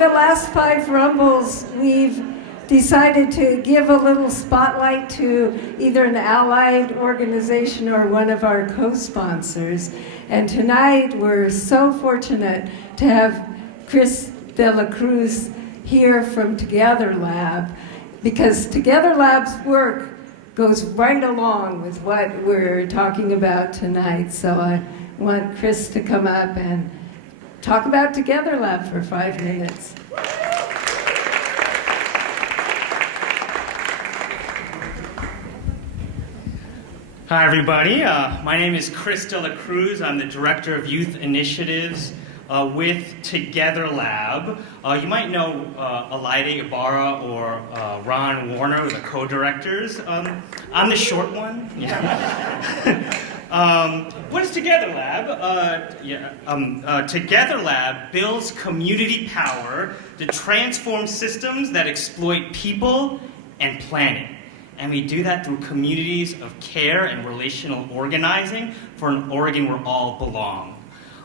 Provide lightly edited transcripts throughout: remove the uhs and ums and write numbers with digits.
the last 5 Rumbles, we've decided to give a little spotlight to either an allied organization or one of our co-sponsors. And tonight, we're so fortunate to have Chris De La Cruz here from Together Lab, because Together Lab's work goes right along with what we're talking about tonight. So I want Chris to come up and talk about Together Lab for 5 minutes. Hi, everybody. My name is Chris De La Cruz. I'm the Director of Youth Initiatives with Together Lab. You might know Alaide Ibarra or Ron Warner, the co-directors. I'm the short one. Yeah. What is Together Lab? Together Lab builds community power to transform systems that exploit people and planet. And we do that through communities of care and relational organizing for an Oregon where all belong.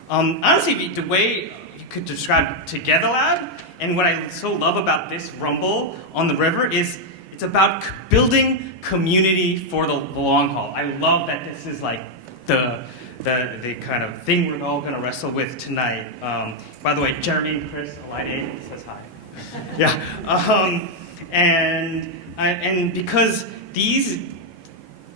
Honestly, the way you could describe Together Lab, and what I so love about this Rumble on the river, is it's about building community for the long haul. I love that this is like the kind of thing we're all going to wrestle with tonight. By the way, Jeremy and Chris, Alaide says hi. Yeah. And because these,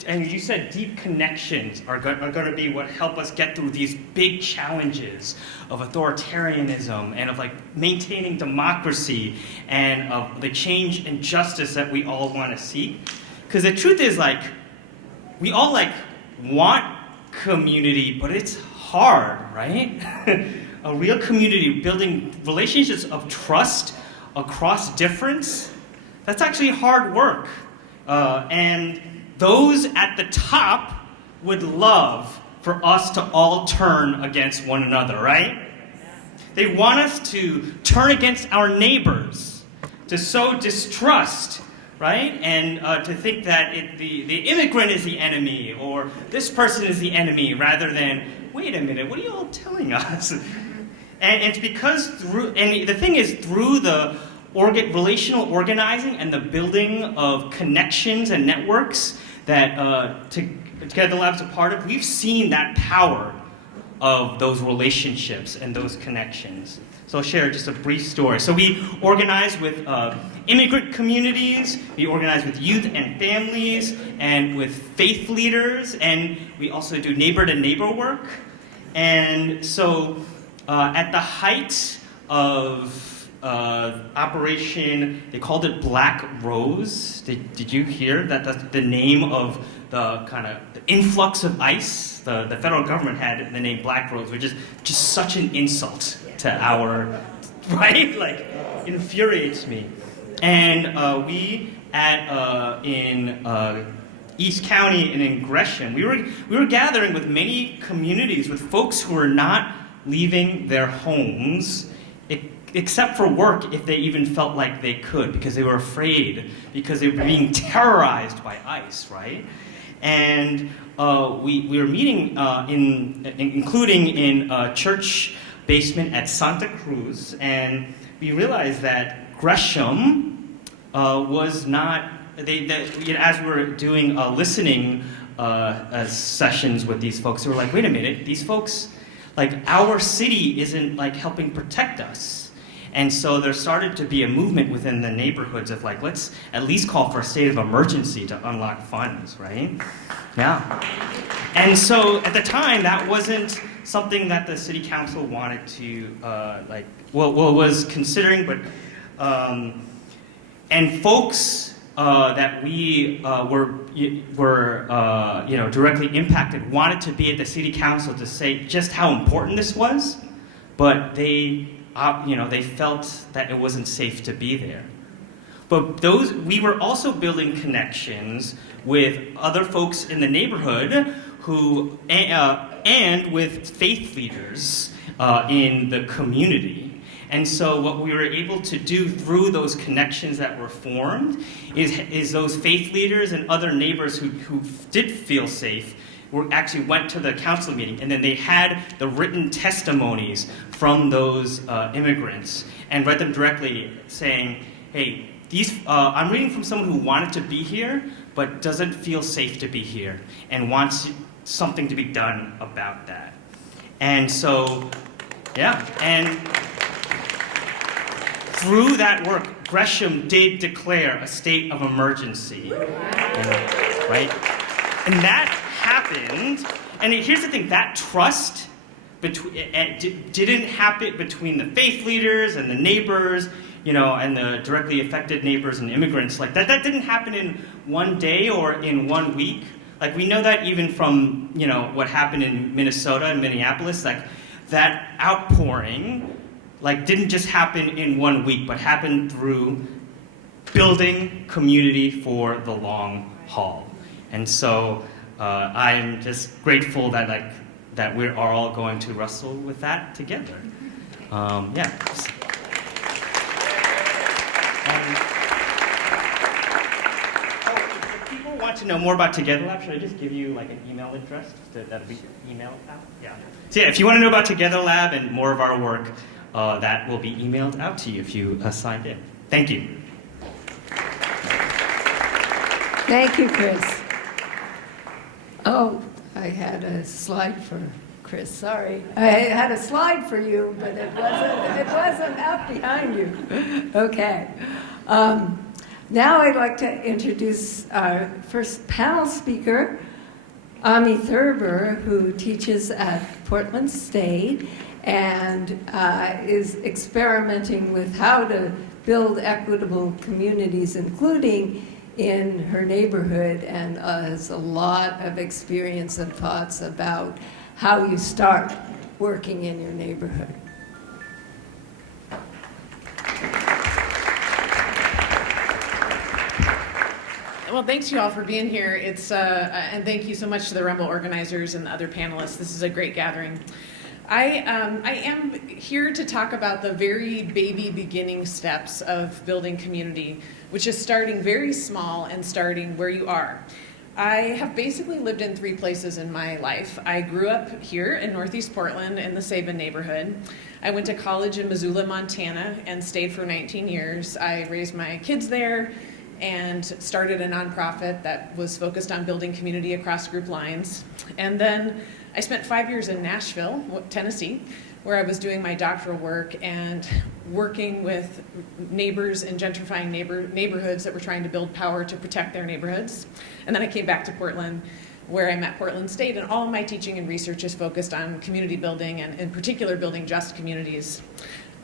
and you said deep connections are going to be what help us get through these big challenges of authoritarianism and of like maintaining democracy and of the change and justice that we all want to seek. Because the truth is, like, we all like want community, but it's hard, right? A real community, building relationships of trust across difference, that's actually hard work. And those at the top would love for us to all turn against one another, right? They want us to turn against our neighbors, to sow distrust, right? And to think that the immigrant is the enemy, or this person is the enemy, rather than, wait a minute, what are you all telling us? And it's because the thing is, through the relational organizing and the building of connections and networks that Together Lab's a part of, we've seen that power of those relationships and those connections. So I'll share just a brief story. So we organize with immigrant communities, we organize with youth and families, and with faith leaders, and we also do neighbor-to-neighbor work. And so at the height of operation, they called it Black Rose. Did you hear that? That's the name of the kind of the influx of ICE. The federal government had the name Black Rose, which is just such an insult to our, right? Like, infuriates me. And we in East County and in Gresham, we were gathering with many communities, with folks who were not leaving their homes except for work, if they even felt like they could, because they were afraid, because they were being terrorized by ICE, right? And we were meeting, including in a church basement at Santa Cruz, and we realized that Gresham was not, as we were doing listening sessions with these folks, they were like, wait a minute, these folks, like, our city isn't like helping protect us. And so there started to be a movement within the neighborhoods of like, let's at least call for a state of emergency to unlock funds, right? Yeah. And so at the time, that wasn't something that the city council wanted to was considering, but and folks that we were directly impacted wanted to be at the city council to say just how important this was, but they felt that it wasn't safe to be there. But we were also building connections with other folks in the neighborhood who, and with faith leaders in the community. And so what we were able to do through those connections that were formed is those faith leaders and other neighbors who did feel safe actually went to the council meeting, and then they had the written testimonies from those immigrants and read them directly, saying, hey, I'm reading from someone who wanted to be here, but doesn't feel safe to be here, and wants something to be done about that. And so, yeah, and through that work, Gresham did declare a state of emergency, right? And that happened, and here's the thing, that trust didn't happen between the faith leaders and the neighbors, and the directly affected neighbors and immigrants. Like that didn't happen in one day or in 1 week. Like we know that even from, what happened in Minnesota and Minneapolis, like that outpouring, like didn't just happen in 1 week, but happened through building community for the long haul. And so I'm just grateful that we are all going to wrestle with that together. Yeah. If people want to know more about Together Lab, should I just give you like an email address that we email out? Yeah. So yeah, if you want to know about Together Lab and more of our work, that will be emailed out to you if you signed in. Thank you. Thank you, Chris. Oh, I had a slide for Chris, sorry. I had a slide for you, but it wasn't up behind you. Okay. Now I'd like to introduce our first panel speaker, Amie Thurber, who teaches at Portland State and is experimenting with how to build equitable communities, including in her neighborhood, and has a lot of experience and thoughts about how you start working in your neighborhood. Well, thanks you all for being here. And thank you so much to the Rumble organizers and the other panelists. This is a great gathering. I am here to talk about the very baby beginning steps of building community, which is starting very small and starting where you are. I have basically lived in 3 places in my life. I grew up here in Northeast Portland in the Sabin neighborhood. I went to college in Missoula, Montana, and stayed for 19 years. I raised my kids there and started a nonprofit that was focused on building community across group lines. And then I spent 5 years in Nashville, Tennessee, where I was doing my doctoral work and working with neighbors in gentrifying neighborhoods that were trying to build power to protect their neighborhoods. And then I came back to Portland, where I'm at Portland State, and all of my teaching and research is focused on community building, and in particular building just communities.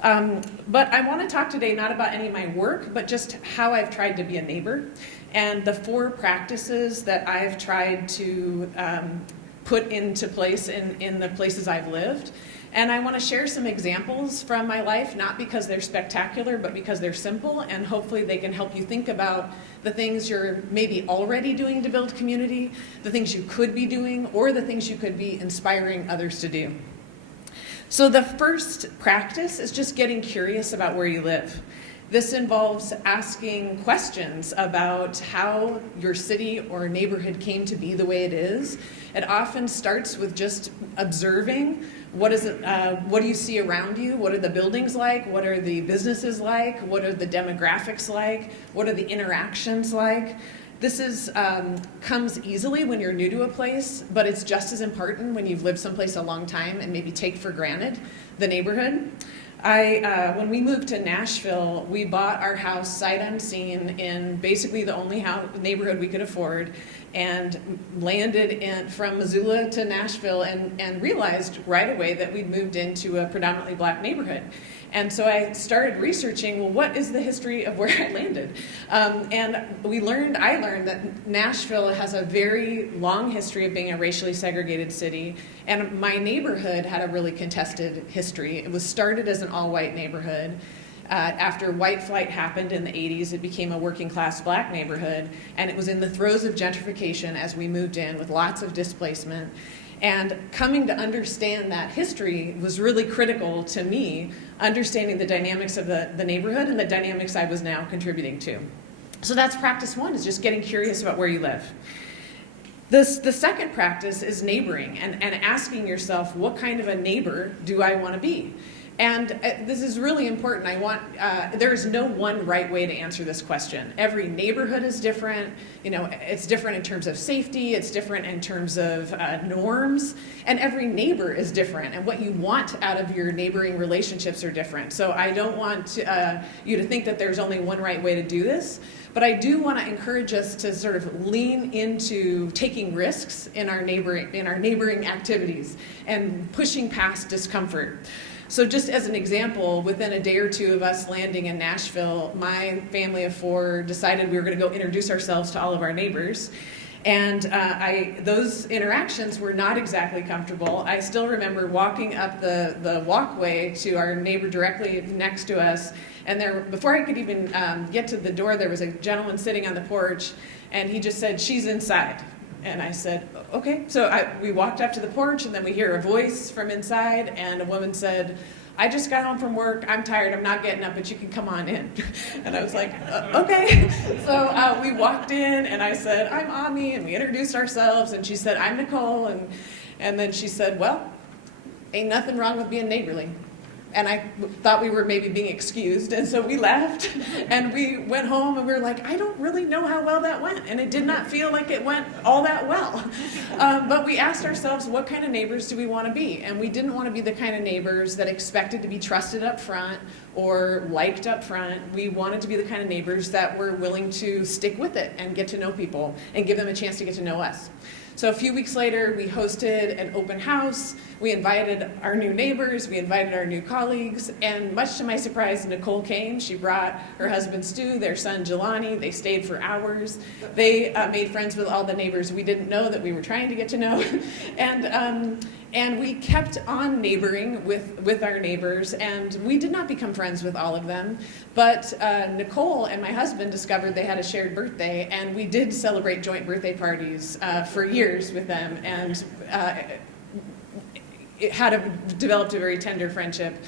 But I want to talk today not about any of my work, but just how I've tried to be a neighbor, and the 4 practices that I've tried to put into place in the places I've lived. And I want to share some examples from my life, not because they're spectacular, but because they're simple, and hopefully they can help you think about the things you're maybe already doing to build community, the things you could be doing, or the things you could be inspiring others to do. So the first practice is just getting curious about where you live. This involves asking questions about how your city or neighborhood came to be the way it is. It often starts with just observing what do you see around you? What are the buildings like? What are the businesses like? What are the demographics like? What are the interactions like? This comes easily when you're new to a place, but it's just as important when you've lived someplace a long time and maybe take for granted the neighborhood. When we moved to Nashville, we bought our house sight unseen in basically the only neighborhood we could afford, and landed from Missoula to Nashville and realized right away that we'd moved into a predominantly black neighborhood. And so I started researching, well, what is the history of where I landed? And I learned that Nashville has a very long history of being a racially segregated city, and my neighborhood had a really contested history. It was started as an all-white neighborhood. After white flight happened in the 80s, it became a working class black neighborhood, and it was in the throes of gentrification as we moved in with lots of displacement. And coming to understand that history was really critical to me, understanding the dynamics of the neighborhood and the dynamics I was now contributing to. So that's practice 1, is just getting curious about where you live. The second practice is neighboring and asking yourself, what kind of a neighbor do I want to be? And this is really important. There is no one right way to answer this question. Every neighborhood is different. It's different in terms of safety. It's different in terms of norms. And every neighbor is different. And what you want out of your neighboring relationships are different. So I don't want you to think that there's only one right way to do this. But I do want to encourage us to sort of lean into taking risks in our neighboring activities and pushing past discomfort. So just as an example, within a day or two of us landing in Nashville, my family of 4 decided we were going to go introduce ourselves to all of our neighbors. And those interactions were not exactly comfortable. I still remember walking up the walkway to our neighbor directly next to us, and before I could even get to the door, there was a gentleman sitting on the porch, and he just said, "She's inside." And I said, okay. So we walked up to the porch, and then we hear a voice from inside, and a woman said, "I just got home from work. I'm tired. I'm not getting up, but you can come on in." And I was like, okay. So we walked in, and I said, "I'm Amie," and we introduced ourselves, and she said, "I'm Nicole," and then she said, "Well, ain't nothing wrong with being neighborly." And I thought we were maybe being excused, and so we left, and we went home, and we were like, I don't really know how well that went, and it did not feel like it went all that well. But we asked ourselves, what kind of neighbors do we want to be? And we didn't want to be the kind of neighbors that expected to be trusted up front or liked up front. We wanted to be the kind of neighbors that were willing to stick with it and get to know people and give them a chance to get to know us. So a few weeks later, we hosted an open house. We invited our new neighbors, we invited our new colleagues, and much to my surprise, Nicole came. She brought her husband Stu, their son Jelani. They stayed for hours. They made friends with all the neighbors we didn't know that we were trying to get to know. And we kept on neighboring with our neighbors, and we did not become friends with all of them. But Nicole and my husband discovered they had a shared birthday, and we did celebrate joint birthday parties for years with them, and it had developed a very tender friendship.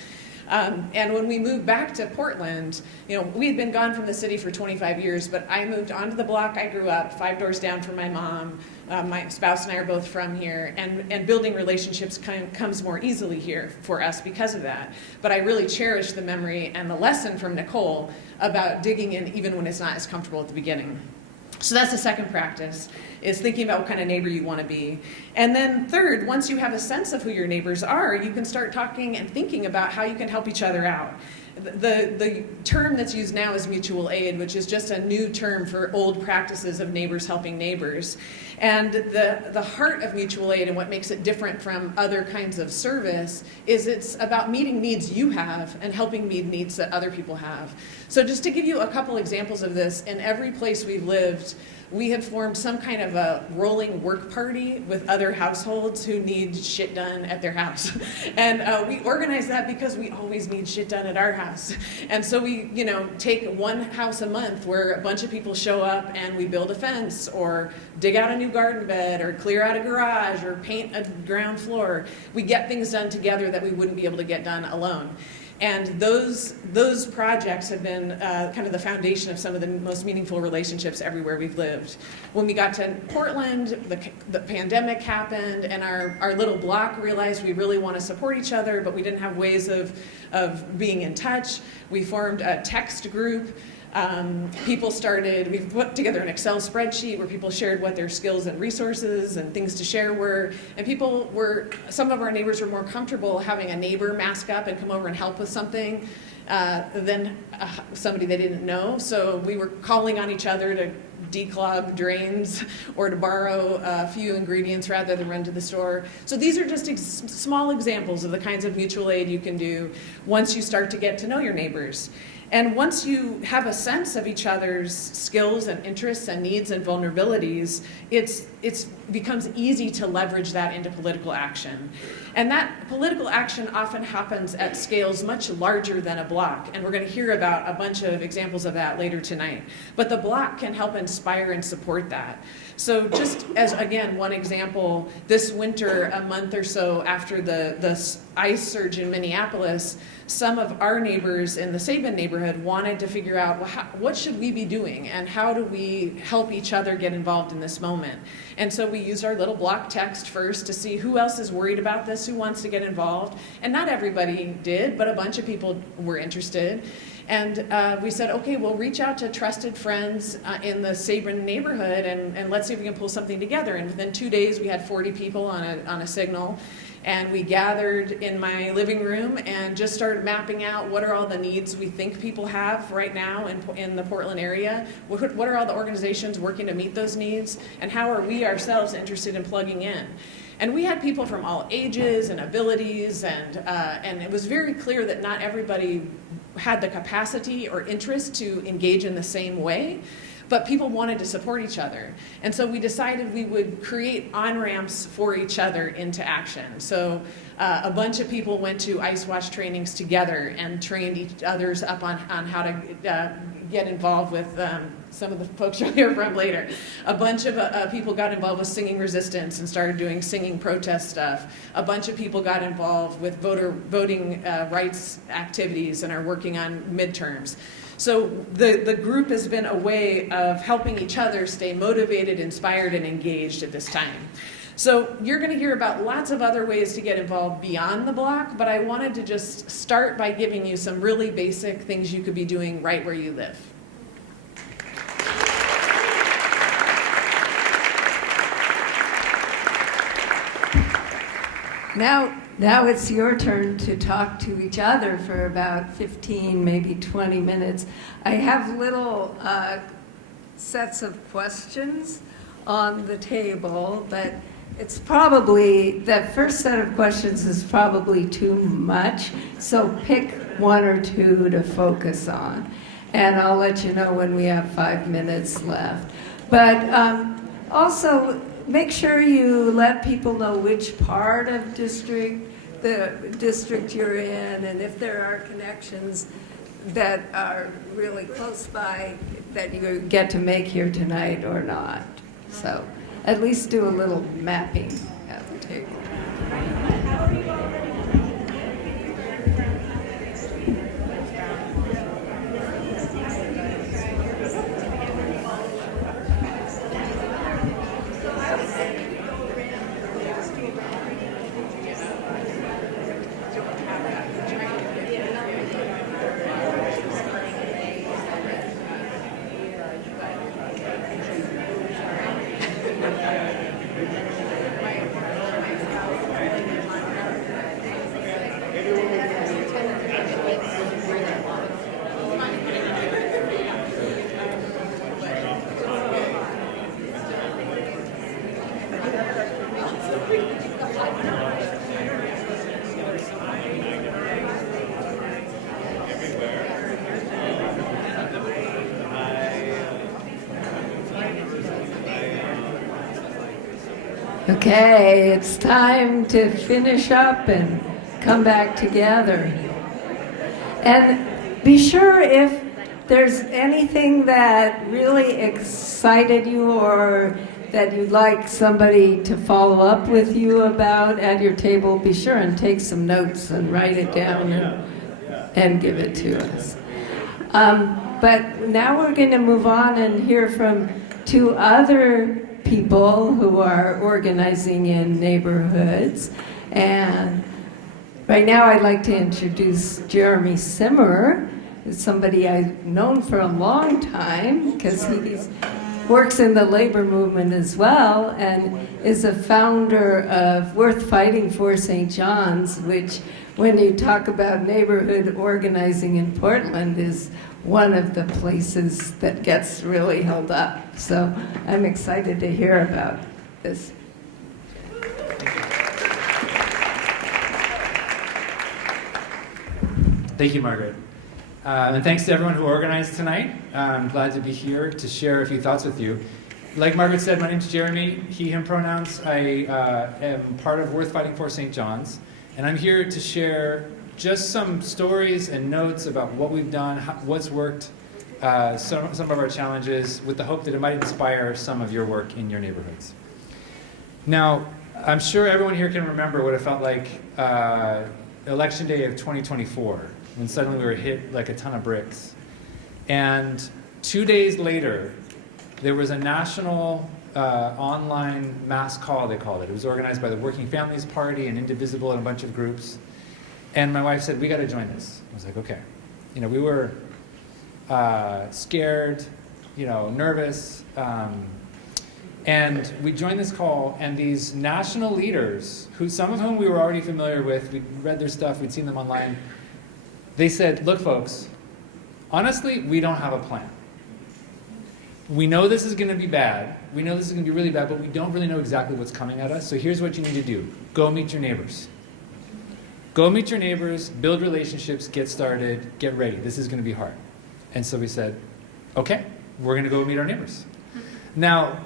And when we moved back to Portland, we had been gone from the city for 25 years, but I moved onto the block I grew up, 5 doors down from my mom. My spouse and I are both from here, and building relationships comes more easily here for us because of that. But I really cherish the memory and the lesson from Nicole about digging in even when it's not as comfortable at the beginning. So that's the second practice, is thinking about what kind of neighbor you want to be. And then third, once you have a sense of who your neighbors are, you can start talking and thinking about how you can help each other out. The term that's used now is mutual aid, which is just a new term for old practices of neighbors helping neighbors. And the heart of mutual aid and what makes it different from other kinds of service is it's about meeting needs you have and helping meet needs that other people have. So just to give you a couple examples of this, in every place we've lived, we have formed some kind of a rolling work party with other households who need shit done at their house. And we organize that because we always need shit done at our house. And so we, take one house a month where a bunch of people show up and we build a fence or dig out a new garden bed or clear out a garage or paint a ground floor. We get things done together that we wouldn't be able to get done alone. And those projects have been kind of the foundation of some of the most meaningful relationships everywhere we've lived. When we got to Portland, the pandemic happened, and our little block realized we really want to support each other, but we didn't have ways of being in touch. We formed a text group. We put together an Excel spreadsheet where people shared what their skills and resources and things to share were, and some of our neighbors were more comfortable having a neighbor mask up and come over and help with something than somebody they didn't know. So we were calling on each other to declog drains or to borrow a few ingredients rather than run to the store. So these are just small examples of the kinds of mutual aid you can do once you start to get to know your neighbors. And once you have a sense of each other's skills and interests and needs and vulnerabilities, it becomes easy to leverage that into political action. And that political action often happens at scales much larger than a block. And we're going to hear about a bunch of examples of that later tonight. But the block can help inspire and support that. So just as, again, one example, this winter, a month or so after the ice surge in Minneapolis, some of our neighbors in the Sabin neighborhood wanted to figure out, well, what should we be doing and how do we help each other get involved in this moment? And so we used our little block text first to see who else is worried about this, who wants to get involved. And not everybody did, but a bunch of people were interested. And we said, okay, we'll reach out to trusted friends in the Sabrin neighborhood and let's see if we can pull something together. And within 2 days, we had 40 people on a signal. And we gathered in my living room and just started mapping out what are all the needs we think people have right now in the Portland area. What are all the organizations working to meet those needs? And how are we ourselves interested in plugging in? And we had people from all ages and abilities, and it was very clear that not everybody had the capacity or interest to engage in the same way, but people wanted to support each other. And so we decided we would create on-ramps for each other into action. So a bunch of people went to Ice Watch trainings together and trained each others up on how to get involved with some of the folks you'll hear from later. A bunch of people got involved with singing resistance and started doing singing protest stuff. A bunch of people got involved with voting rights activities and are working on midterms. So the group has been a way of helping each other stay motivated, inspired, and engaged at this time. So you're going to hear about lots of other ways to get involved beyond the block, but I wanted to just start by giving you some really basic things you could be doing right where you live. Now it's your turn to talk to each other for about 15, maybe 20 minutes. I have little sets of questions on the table, but it's probably, that first set of questions is probably too much, so pick one or two to focus on. And I'll let you know when we have 5 minutes left. But also, make sure you let people know which part of the district you're in, and if there are connections that are really close by that you get to make here tonight or not. So at least do a little mapping at the table. Okay, it's time to finish up and come back together. And be sure if there's anything that really excited you or that you'd like somebody to follow up with you about at your table, be sure and take some notes and write it down and give it to us. But now we're going to move on and hear from two other people who are organizing in neighborhoods. And right now I'd like to introduce Jeremy Simmer, who's somebody I've known for a long time because he works in the labor movement as well and is a founder of Worth Fighting for St. John's, which when you talk about neighborhood organizing in Portland is one of the places that gets really held up. So I'm excited to hear about this. Thank you, Margaret. And thanks to everyone who organized tonight. I'm glad to be here to share a few thoughts with you. Like Margaret said, my name's Jeremy, he, him pronouns. I am part of Worth Fighting for St. John's, and I'm here to share just some stories and notes about what we've done, what's worked, some of our challenges, with the hope that it might inspire some of your work in your neighborhoods. Now, I'm sure everyone here can remember what it felt like Election Day of 2024, when suddenly we were hit like a ton of bricks. And 2 days later, there was a national online mass call, they called it. It was organized by the Working Families Party and Indivisible and a bunch of groups. And my wife said, we got to join this. I was like, okay. You know, we were scared, you know, nervous. And we joined this call, and these national leaders, who some of whom we were already familiar with, we'd read their stuff, we'd seen them online, they said, look, folks, honestly, we don't have a plan. We know this is going to be bad. We know this is going to be really bad, but we don't really know exactly what's coming at us. So here's what you need to do. Go meet your neighbors. Go meet your neighbors, build relationships, get started, get ready. This is going to be hard. And so we said, okay, we're going to go meet our neighbors. Now,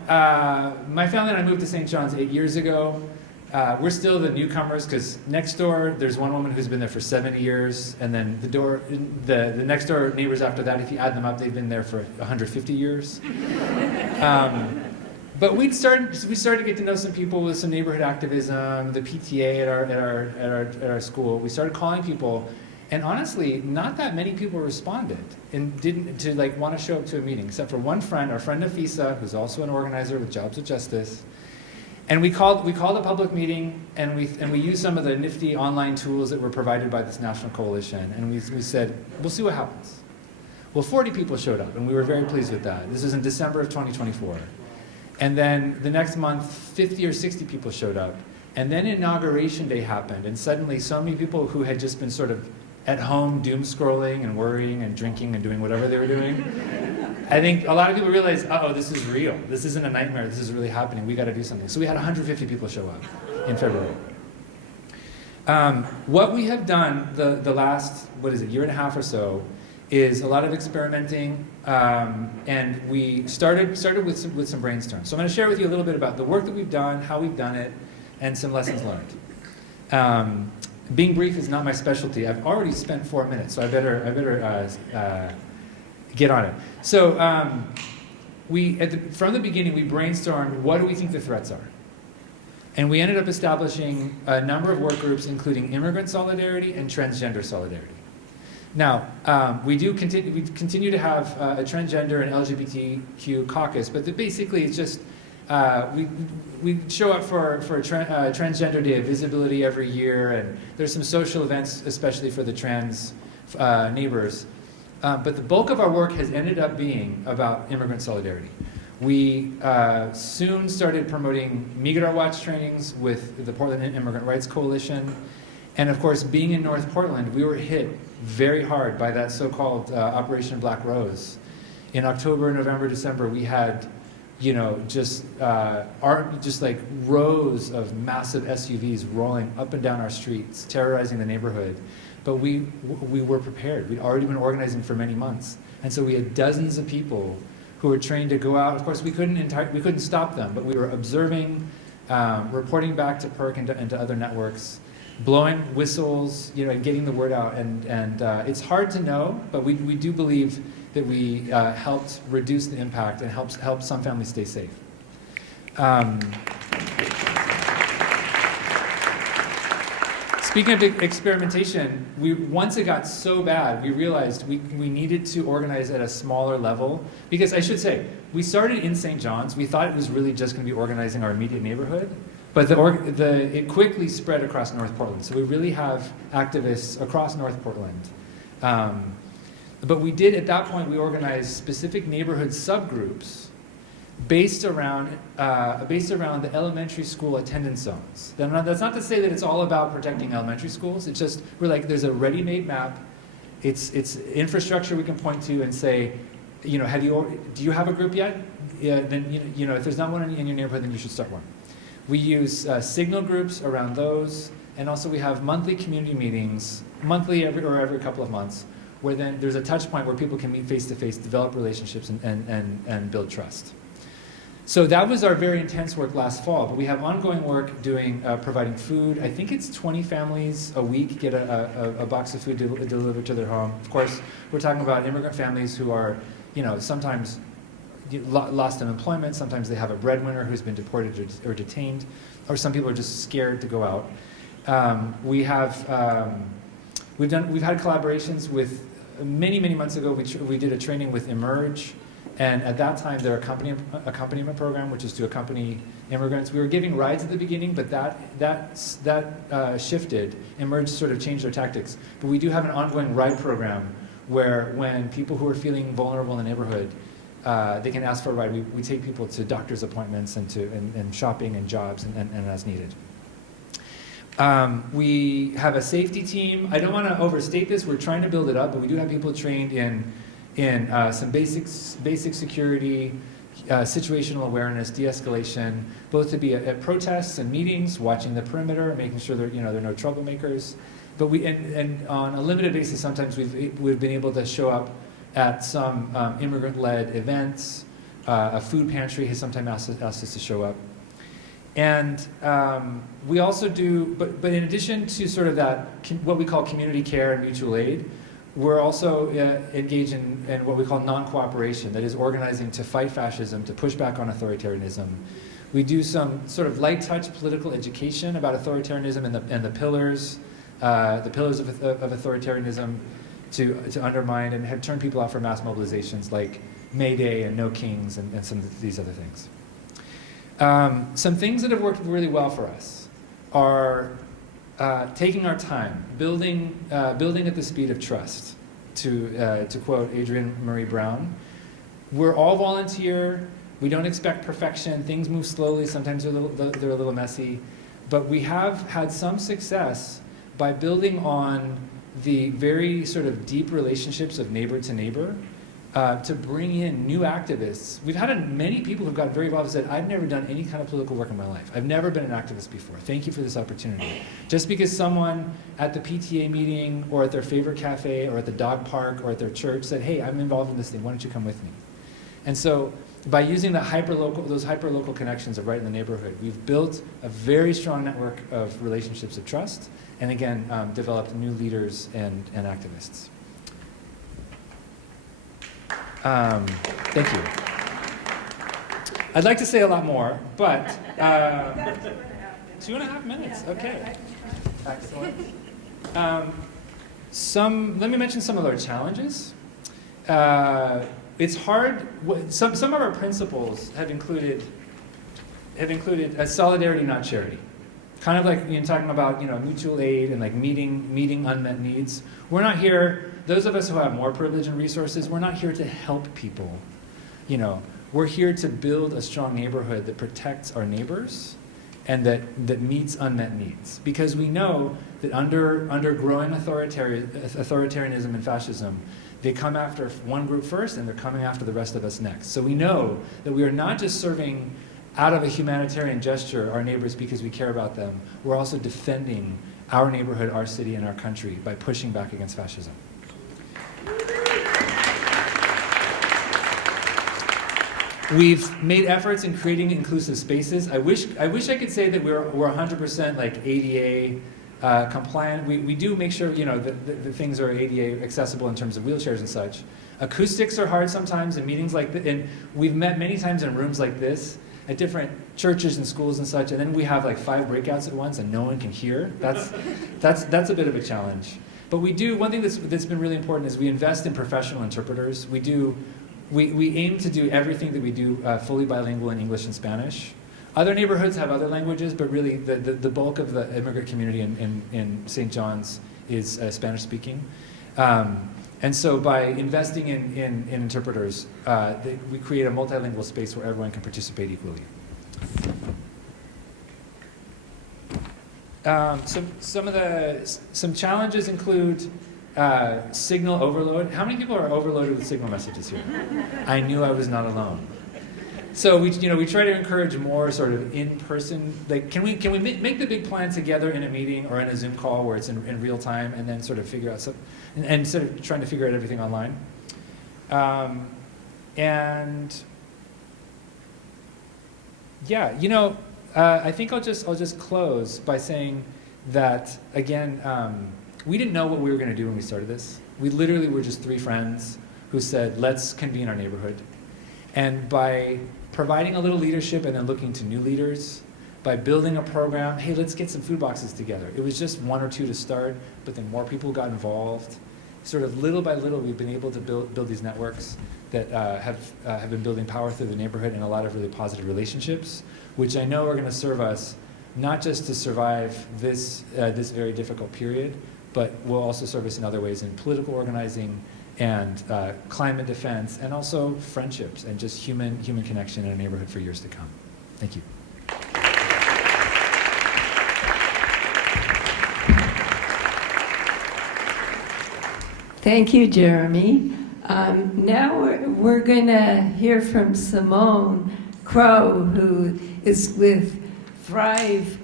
my family and I moved to St. John's 8 years ago. We're still the newcomers because next door, there's one woman who's been there for 70 years. And then the next door neighbors after that, if you add them up, they've been there for 150 years. But we started to get to know some people with some neighborhood activism, the PTA at our school. We started calling people. And honestly, not that many people responded and didn't want to show up to a meeting, except for one friend, our friend Nafisa, who's also an organizer with Jobs with Justice. And we called a public meeting, and we used some of the nifty online tools that were provided by this national coalition. And we said, we'll see what happens. Well, 40 people showed up, and we were very pleased with that. This was in December of 2024. And then the next month, 50 or 60 people showed up. And then Inauguration Day happened, and suddenly so many people who had just been sort of at home doom scrolling and worrying and drinking and doing whatever they were doing. I think a lot of people realized, uh-oh, this is real. This isn't a nightmare. This is really happening. We got to do something. So we had 150 people show up in February. What we have done the last, year and a half or so, is a lot of experimenting, and we started with some brainstorms. So I'm going to share with you a little bit about the work that we've done, how we've done it, and some lessons learned. Being brief is not my specialty. I've already spent 4 minutes, so I better get on it. So from the beginning, we brainstormed, what do we think the threats are? And we ended up establishing a number of work groups, including immigrant solidarity and transgender solidarity. Now, we continue to have a transgender and LGBTQ caucus, but basically it's just we show up for a Transgender Day of Visibility every year, and there's some social events, especially for the trans neighbors. But the bulk of our work has ended up being about immigrant solidarity. We soon started promoting Migrant Watch trainings with the Portland Immigrant Rights Coalition. And of course, being in North Portland, we were hit very hard by that so-called Operation Black Rose. In October, November, December, we had just like rows of massive SUVs rolling up and down our streets, terrorizing the neighborhood. But we were prepared. We'd already been organizing for many months. And so we had dozens of people who were trained to go out. Of course, we couldn't stop them, but we were observing, reporting back to PERC and to other networks, blowing whistles, and getting the word out. And it's hard to know, but we do believe that we helped reduce the impact and help some families stay safe. Speaking of experimentation, once it got so bad, we realized we needed to organize at a smaller level. Because I should say, we started in St. John's. We thought it was really just going to be organizing our immediate neighborhood. But it quickly spread across North Portland. So we really have activists across North Portland. But we did, at that point, we organized specific neighborhood subgroups based around the elementary school attendance zones. That's not to say that it's all about protecting elementary schools. It's just, we're like, there's a ready-made map. It's infrastructure we can point to and say, do you have a group yet? Yeah, then, if there's not one in your neighborhood, then you should start one. We use signal groups around those, and also we have monthly community meetings, every couple of months, where then there's a touch point where people can meet face-to-face, develop relationships, and build trust. So that was our very intense work last fall, but we have ongoing work doing, providing food. I think it's 20 families a week get a box of food delivered to their home. Of course, we're talking about immigrant families who are, sometimes lost in employment, sometimes they have a breadwinner who's been deported or detained, or some people are just scared to go out. We've had collaborations with, many months ago, we did a training with Emerge, And at that time, their accompaniment program, which is to accompany immigrants. We were giving rides at the beginning, but that shifted. Emerge sort of changed their tactics. But we do have an ongoing ride program where when people who are feeling vulnerable in the neighborhood, they can ask for a ride. We take people to doctor's appointments and shopping and jobs and as needed. We have a safety team. I don't want to overstate this. We're trying to build it up, but we do have people trained in some basic security, situational awareness, de-escalation, both to be at protests and meetings, watching the perimeter, making sure there are no troublemakers. But and on a limited basis, sometimes we've been able to show up at some immigrant-led events. A food pantry has sometimes asked us to show up. And we also do, but in addition to sort of that, what we call community care and mutual aid, we're also engaged in what we call non-cooperation, that is organizing to fight fascism, to push back on authoritarianism. We do some sort of light touch political education about authoritarianism and the pillars of authoritarianism to undermine and have turned people out for mass mobilizations like May Day and No Kings and some of these other things. Some things that have worked really well for us are taking our time, building at the speed of trust, to quote Adrienne Marie Brown. We're all volunteer. We don't expect perfection. Things move slowly. Sometimes they're a little messy. But we have had some success by building on the very sort of deep relationships of neighbor to neighbor to bring in new activists. We've had many people who've gotten very involved and said, I've never done any kind of political work in my life. I've never been an activist before. Thank you for this opportunity. Just because someone at the PTA meeting or at their favorite cafe or at the dog park or at their church said, hey, I'm involved in this thing, why don't you come with me? And so by using those hyper-local connections of right in the neighborhood, we've built a very strong network of relationships of trust and again, developed new leaders and activists. Thank you. I'd like to say a lot more, but 2.5 minutes. Okay. Excellent. Let me mention some of our challenges. It's hard. Some of our principles have included a solidarity, not charity. Kind of like talking about mutual aid and like meeting unmet needs. We're not here. Those of us who have more privilege and resources, we're not here to help people. We're here to build a strong neighborhood that protects our neighbors and that meets unmet needs. Because we know that under growing authoritarianism and fascism, they come after one group first and they're coming after the rest of us next. So we know that we are not just serving out of a humanitarian gesture our neighbors because we care about them. We're also defending our neighborhood, our city, and our country by pushing back against fascism. We've made efforts in creating inclusive spaces. I wish I could say that we're 100% like ADA compliant. We do make sure the things are ADA accessible in terms of wheelchairs and such. Acoustics are hard sometimes in meetings like this, and we've met many times in rooms like this at different churches and schools and such, and then we have like 5 breakouts at once and no one can hear. That's a bit of a challenge. But we do, one thing that's been really important is we invest in professional interpreters. We aim to do everything that we do fully bilingual in English and Spanish. Other neighborhoods have other languages, but really the bulk of the immigrant community in St. John's is Spanish speaking. And so by investing in interpreters, we create a multilingual space where everyone can participate equally. Some challenges include signal overload. How many people are overloaded with signal messages here? I knew I was not alone. So we try to encourage more sort of in-person. Like, can we make the big plan together in a meeting or in a Zoom call where it's in real time, and then sort of figure out and sort of trying to figure out everything online. I think I'll just close by saying that again. We didn't know what we were going to do when we started this. We literally were just 3 friends who said, let's convene our neighborhood. And by providing a little leadership and then looking to new leaders, by building a program, hey, let's get some food boxes together. It was just 1 or 2 to start, but then more people got involved. Sort of little by little, we've been able to build these networks that have been building power through the neighborhood and a lot of really positive relationships, which I know are going to serve us not just to survive this very difficult period, but will also serve us in other ways in political organizing and climate defense, and also friendships and just human connection in a neighborhood for years to come. Thank you. Thank you, Jeremy. Now we're going to hear from Simone Crowe, who is with Thrive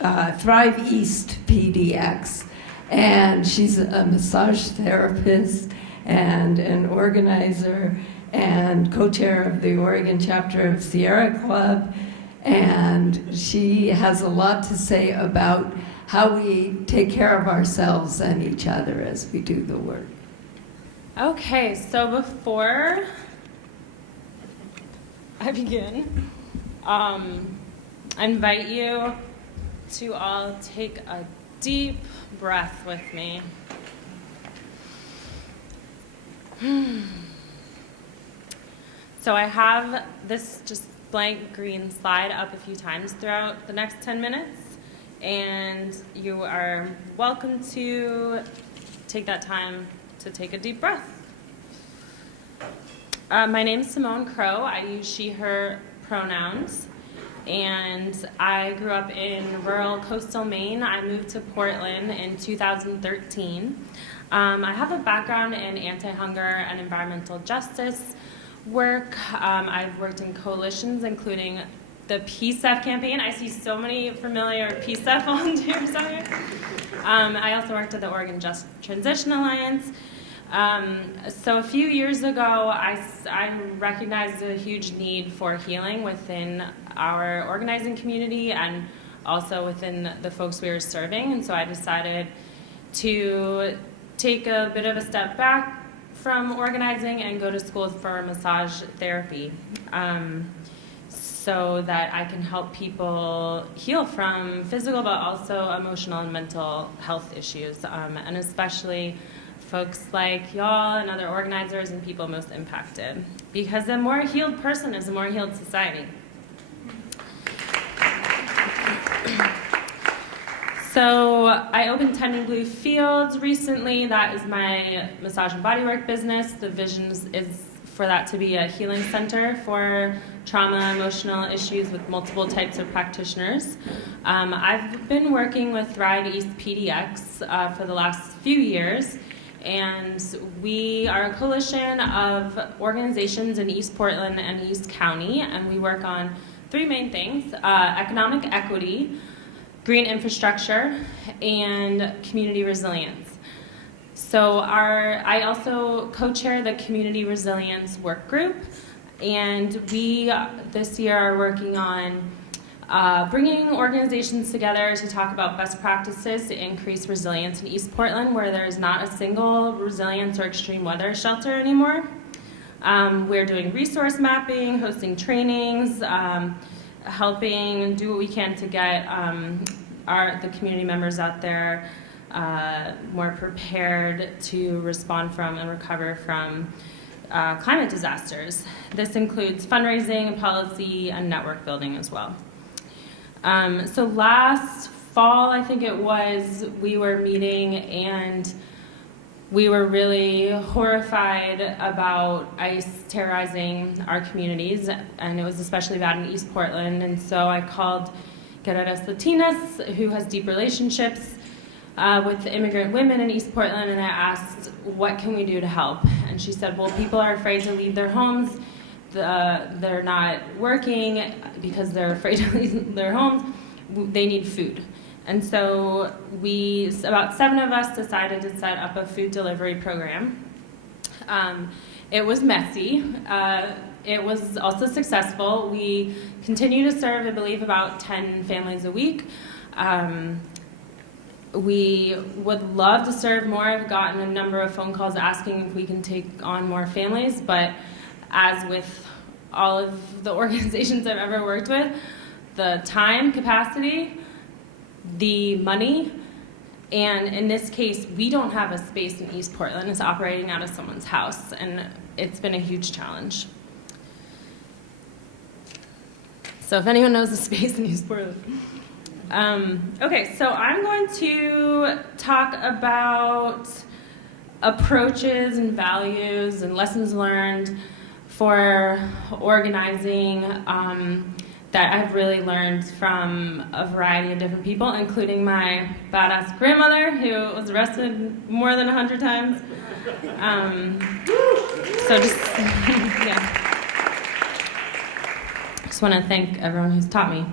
East PDX, and she's a massage therapist and an organizer and co-chair of the Oregon chapter of Sierra Club, and she has a lot to say about how we take care of ourselves and each other as we do the work. Okay, so before I begin, I invite you to all take a deep breath with me. So I have this just blank green slide up a few times throughout the next 10 minutes, and you are welcome to take that time to take a deep breath. My name is Simone Crowe. I use she, her pronouns, and I grew up in rural coastal Maine. I moved to Portland in 2013. I have a background in anti-hunger and environmental justice work. I've worked in coalitions, including the PSEF campaign. I see so many familiar PSEF volunteers out here. I also worked at the Oregon Just Transition Alliance. So a few years ago, I recognized a huge need for healing within our organizing community and also within the folks we were serving. And so I decided to take a bit of a step back from organizing and go to school for massage therapy, so that I can help people heal from physical but also emotional and mental health issues, and especially folks like y'all and other organizers and people most impacted. Because a more healed person is a more healed society. So I opened Tending Blue Fields recently. That is my massage and bodywork business. The vision is for that to be a healing center for trauma, emotional issues with multiple types of practitioners. I've been working with Thrive East PDX for the last few years, and we are a coalition of organizations in East Portland and East County, and we work on three main things: economic equity, green infrastructure, and community resilience. So I also co-chair the Community Resilience Workgroup, and we this year are working on bringing organizations together to talk about best practices to increase resilience in East Portland, where there is not a single resilience or extreme weather shelter anymore. We're doing resource mapping, hosting trainings, helping do what we can to get the community members out there more prepared to respond from and recover from climate disasters. This includes fundraising, policy, and network building as well. So last fall, I think it was, we were meeting and we were really horrified about ICE terrorizing our communities, and it was especially bad in East Portland. And so I called Guerreras Latinas, who has deep relationships with immigrant women in East Portland, and I asked, what can we do to help? And she said, well, people are afraid to leave their homes. They're not working because they're afraid to leave their homes. They need food. And so about 7 of us decided to set up a food delivery program. It was messy. It was also successful. We continue to serve, I believe, about 10 families a week. We would love to serve more. I've gotten a number of phone calls asking if we can take on more families, but as with all of the organizations I've ever worked with, the time capacity, the money, And in this case, we don't have a space in East Portland. It's operating out of someone's house, and it's been a huge challenge. So if anyone knows the space in East Portland. Okay, so I'm going to talk about approaches and values and lessons learned for organizing that I've really learned from a variety of different people, including my badass grandmother, who was arrested more than 100 times. So just, yeah. Just want to thank everyone who's taught me.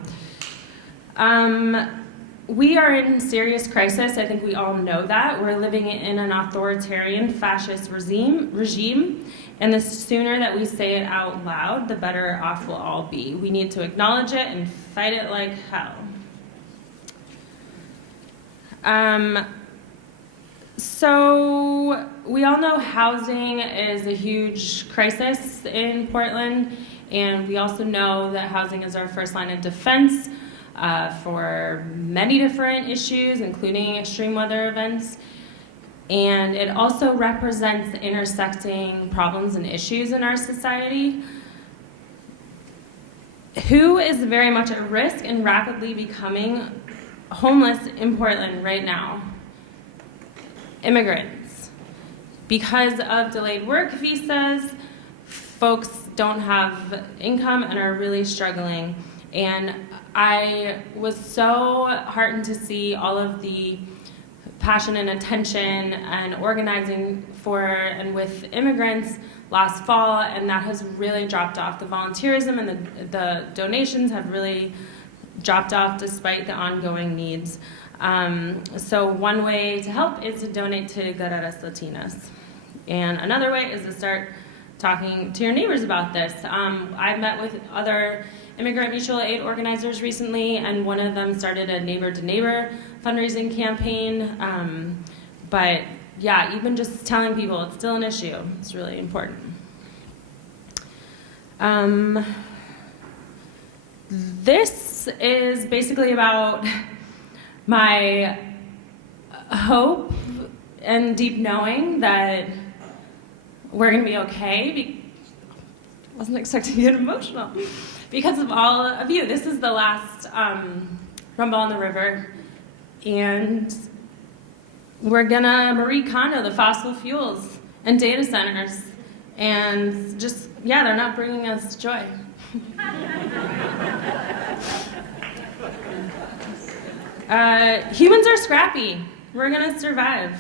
We are in serious crisis. I think we all know that. We're living in an authoritarian fascist regime, and the sooner that we say it out loud, the better off we'll all be. We need to acknowledge it and fight it like hell. So we all know housing is a huge crisis in Portland, and we also know that housing is our first line of defense for many different issues, including extreme weather events. And it also represents the intersecting problems and issues in our society. Who is very much at risk and rapidly becoming homeless in Portland right now? Immigrants. Because of delayed work visas, folks don't have income and are really struggling. And I was so heartened to see all of the passion and attention and organizing for and with immigrants last fall, and that has really dropped off. The volunteerism and the donations have really dropped off despite the ongoing needs. So one way to help is to donate to Guerreras Latinas. And another way is to start talking to your neighbors about this. I've met with other immigrant mutual aid organizers recently, and one of them started a neighbor-to-neighbor fundraising campaign. But yeah, even just telling people it's still an issue, it's really important. This is basically about my hope and deep knowing that we're going to be okay. I wasn't expecting to get emotional because of all of you. This is the last Rumble on the River, and we're going to Marie Kondo the fossil fuels and data centers, and just, yeah, they're not bringing us joy. Humans are scrappy. We're going to survive.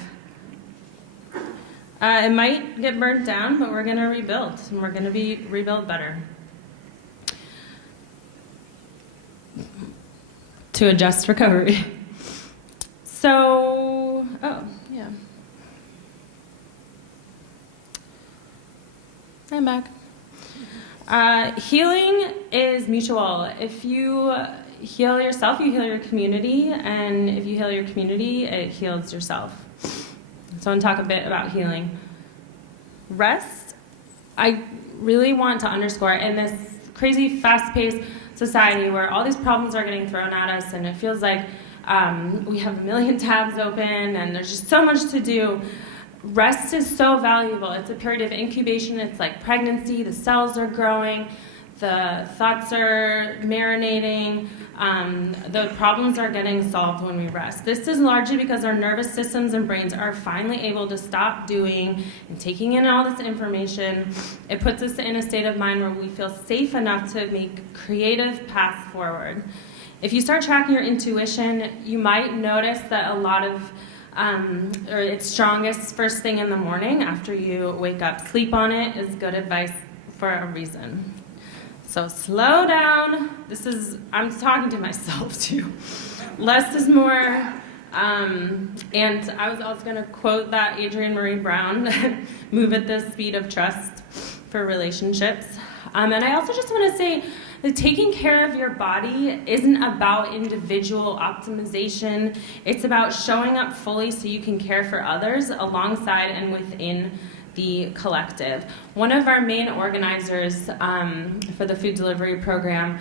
It might get burnt down, but we're going to rebuild, and we're going to rebuild better. To adjust recovery. So, oh, yeah. I'm back. Healing is mutual. If you heal yourself, you heal your community, and if you heal your community, it heals yourself. So I want to talk a bit about healing. Rest, I really want to underscore in this crazy, fast-paced society where all these problems are getting thrown at us, and it feels like we have a million tabs open, and there's just so much to do. Rest is so valuable. It's a period of incubation. It's like pregnancy. The cells are growing. The thoughts are marinating. The problems are getting solved when we rest. This is largely because our nervous systems and brains are finally able to stop doing and taking in all this information. It puts us in a state of mind where we feel safe enough to make creative paths forward. If you start tracking your intuition, you might notice that a lot of or it's strongest first thing in the morning after you wake up. Sleep on it is good advice for a reason. So slow down. I'm talking to myself too. Less is more. And I was also going to quote that Adrienne Marie Brown, move at the speed of trust for relationships. And I also just want to say that taking care of your body isn't about individual optimization. It's about showing up fully so you can care for others alongside and within the collective. One of our main organizers for the food delivery program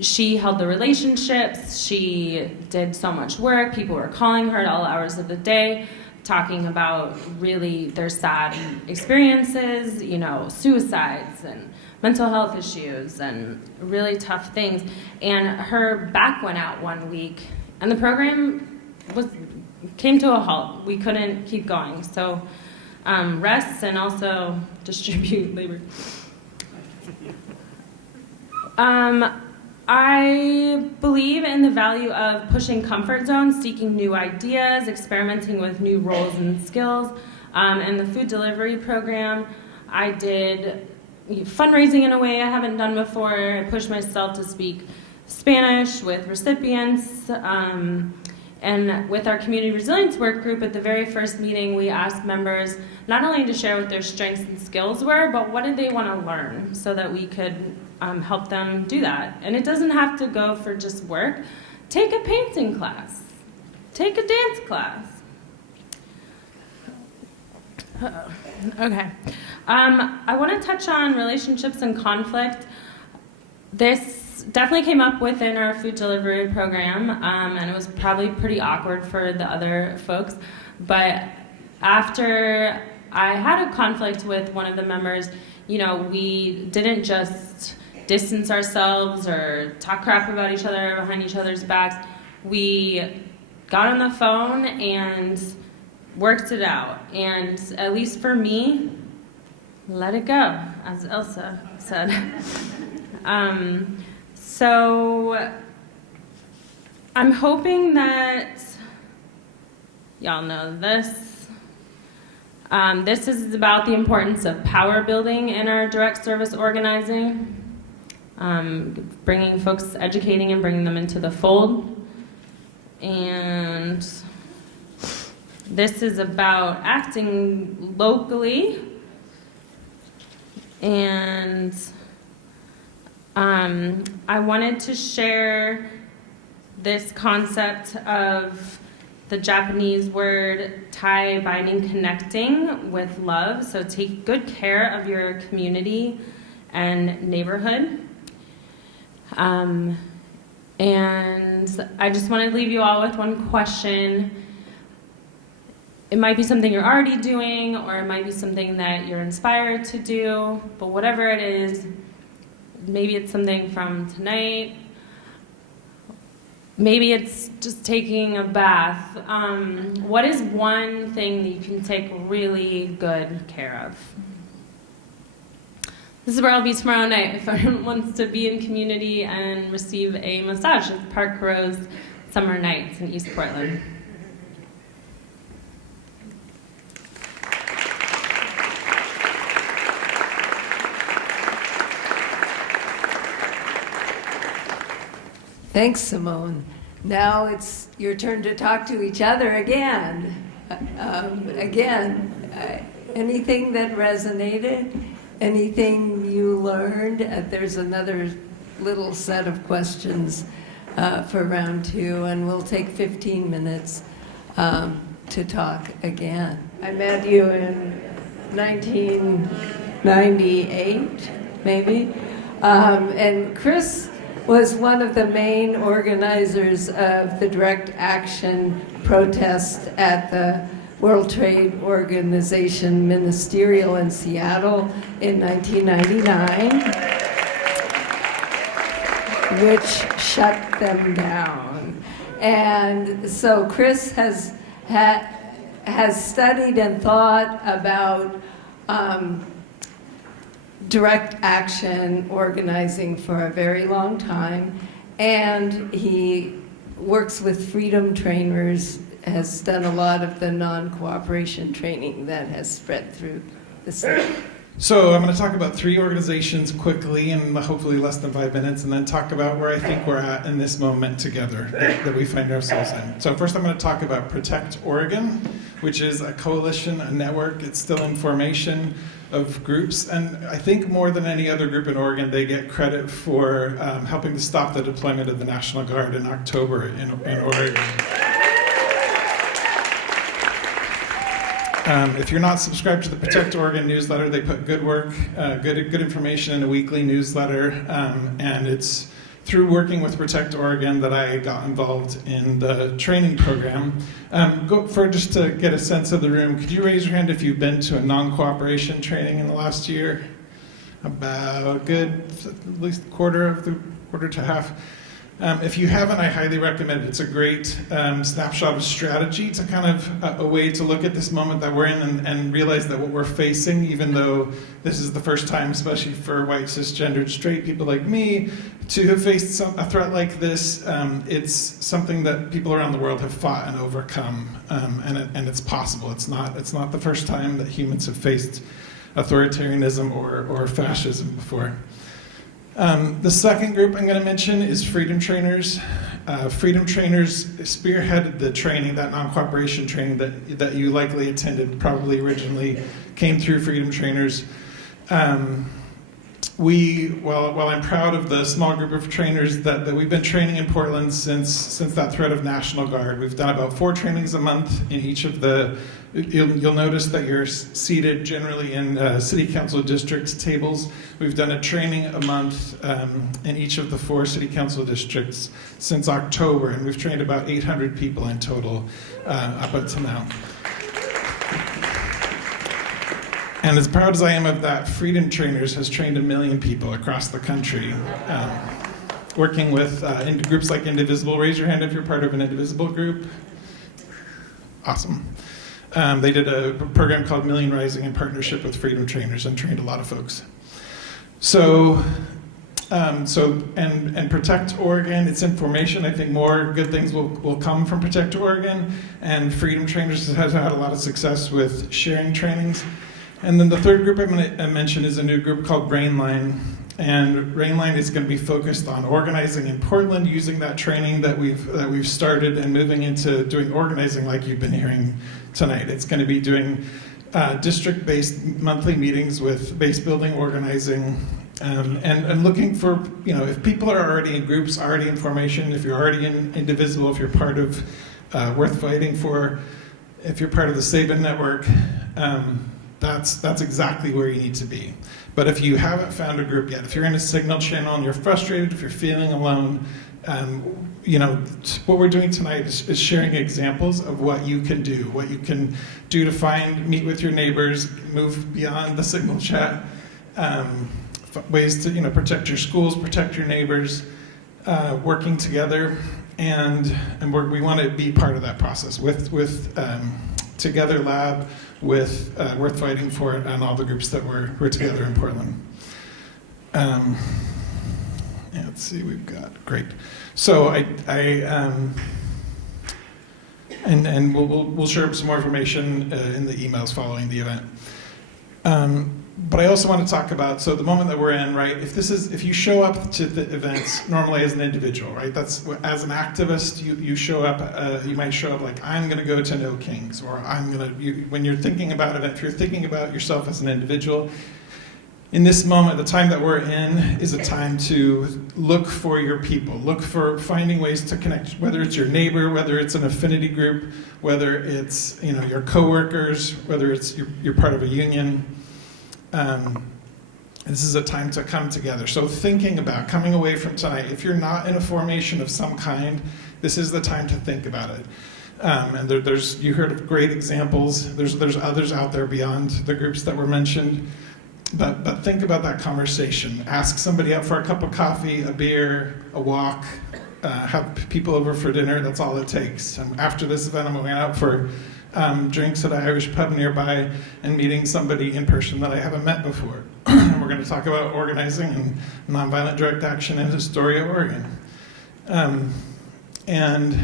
she held the relationships. She did so much work. People were calling her at all hours of the day, talking about really their sad experiences, you know, suicides and mental health issues and really tough things. And her back went out one week, and the program came to a halt. We couldn't keep going. So rest and also distribute labor. I believe in the value of pushing comfort zones, seeking new ideas, experimenting with new roles and skills. In the food delivery program, I did fundraising in a way I haven't done before. I pushed myself to speak Spanish with recipients. And with our community resilience work group, at the very first meeting, we asked members not only to share what their strengths and skills were, but what did they want to learn so that we could help them do that. And it doesn't have to go for just work. Take a painting class. Take a dance class. Okay. I want to touch on relationships and conflict. This definitely came up within our food delivery program, and it was probably pretty awkward for the other folks. But after I had a conflict with one of the members, you know, we didn't just distance ourselves or talk crap about each other behind each other's backs. We got on the phone and worked it out. And at least for me, let it go, as Elsa said. So I'm hoping that y'all know this. This is about the importance of power building in our direct service organizing. Bringing folks, educating and bringing them into the fold. And this is about acting locally. And I wanted to share this concept of the Japanese word tai binding, connecting with love. So take good care of your community and neighborhood. And I just want to leave you all with one question. It might be something you're already doing, or it might be something that you're inspired to do, but whatever it is, maybe it's something from tonight, maybe it's just taking a bath. What is one thing that you can take really good care of? This is where I'll be tomorrow night if anyone wants to be in community and receive a massage at Park Crowe's Summer Nights in East Portland. Thanks, Simone. Now it's your turn to talk to each other again. Anything that resonated? Anything you learned? There's another little set of questions for round two, and we'll take 15 minutes to talk again. I met you in 1998, maybe, and Chris was one of the main organizers of the direct action protest at the World Trade Organization Ministerial in Seattle in 1999, which shut them down. And so Chris has studied and thought about direct action organizing for a very long time, and he works with freedom trainers, has done a lot of the non-cooperation training that has spread through the state. So I'm going to talk about 3 organizations quickly in hopefully less than 5 minutes, and then talk about where I think we're at in this moment together that we find ourselves in. So first I'm going to talk about Protect Oregon, which is a coalition, a network. It's still in formation of groups, and I think more than any other group in Oregon, they get credit for helping to stop the deployment of the National Guard in October in Oregon. If you're not subscribed to the Protect Oregon newsletter, they put good work, good information in a weekly newsletter, and it's through working with Protect Oregon that I got involved in the training program. Just to get a sense of the room, could you raise your hand if you've been to a non-cooperation training in the last year? About good, at least quarter to half. If you haven't, I highly recommend it. It's a great snapshot of strategy to kind of a way to look at this moment that we're in and realize that what we're facing, even though this is the first time, especially for white, cisgendered, straight people like me, to have faced a threat like this, it's something that people around the world have fought and overcome, and it's possible. It's not the first time that humans have faced authoritarianism or fascism before. The second group I'm going to mention is Freedom Trainers. Freedom Trainers spearheaded the training, that non-cooperation training that you likely attended, probably originally came through Freedom Trainers. While I'm proud of the small group of trainers that we've been training in Portland since that threat of National Guard, we've done about 4 trainings a month in each of the. You'll notice that you're seated generally in city council district tables. We've done a training a month in each of the 4 city council districts since October, and we've trained about 800 people in total up until now. And as proud as I am of that, Freedom Trainers has trained 1 million people across the country, working with groups like Indivisible. Raise your hand if you're part of an Indivisible group. Awesome. They did a program called Million Rising in partnership with Freedom Trainers and trained a lot of folks. So Protect Oregon, it's information. I think more good things will come from Protect Oregon, and Freedom Trainers has had a lot of success with sharing trainings. And then the third group I'm going to mention is a new group called Brainline. And Brainline is going to be focused on organizing in Portland, using that training that we've started and moving into doing organizing like you've been hearing tonight. It's going to be doing district-based monthly meetings with base building organizing and looking for, if people are already in groups, already in formation, if you're already in Indivisible, if you're part of Worth Fighting For, if you're part of the Sabin Network, that's exactly where you need to be. But if you haven't found a group yet, if you're in a Signal channel and you're frustrated, if you're feeling alone, what we're doing tonight is sharing examples of what you can do to meet with your neighbors, move beyond the Signal chat, ways to protect your schools, protect your neighbors, working together, and we want to be part of that process with Together Lab, with Worth Fighting For, and all the groups that we're together in Portland. Let's see, we've got great. So we'll share some more information in the emails following the event. But I also want to talk about, so the moment that we're in, right? If you show up to the events normally as an individual, right? That's as an activist, you show up. You might show up like, I'm going to go to No Kings, or when you're thinking about it, if you're thinking about yourself as an individual, in this moment, the time that we're in is a time to look for your people, look for finding ways to connect, whether it's your neighbor, whether it's an affinity group, whether it's your coworkers, whether it's you're part of a union. This is a time to come together. So thinking about coming away from tonight, if you're not in a formation of some kind, this is the time to think about it. And you heard of great examples. There's others out there beyond the groups that were mentioned. But think about that conversation. Ask somebody out for a cup of coffee, a beer, a walk, have people over for dinner. That's all it takes. After this event, I'm going out for drinks at an Irish pub nearby and meeting somebody in person that I haven't met before. And we're going to talk about organizing and nonviolent direct action in Astoria, Oregon. And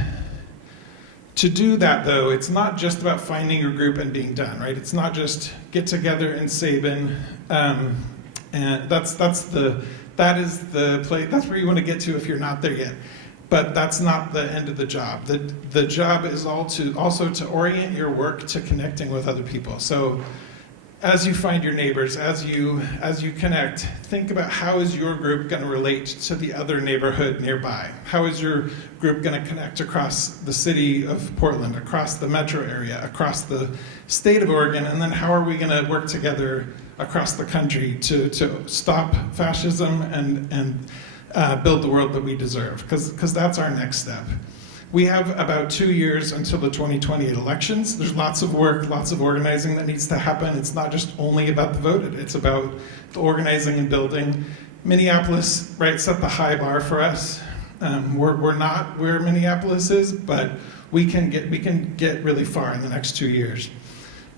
to do that, though, it's not just about finding your group and being done, right? It's not just get together in Sabin, and that's the place. That's where you want to get to if you're not there yet. But that's not the end of the job. The job is also to orient your work to connecting with other people. So as you find your neighbors, as you connect, think about how is your group going to relate to the other neighborhood nearby? How is your group going to connect across the city of Portland, across the metro area, across the state of Oregon? And then how are we going to work together across the country to stop fascism and build the world that we deserve, because that's our next step. We have about 2 years until the 2028 elections. There's lots of work, lots of organizing that needs to happen. It's not just only about the voted, it's about the organizing and building. Minneapolis, right, set the high bar for us. We're not where Minneapolis is, but we can get really far in the next 2 years.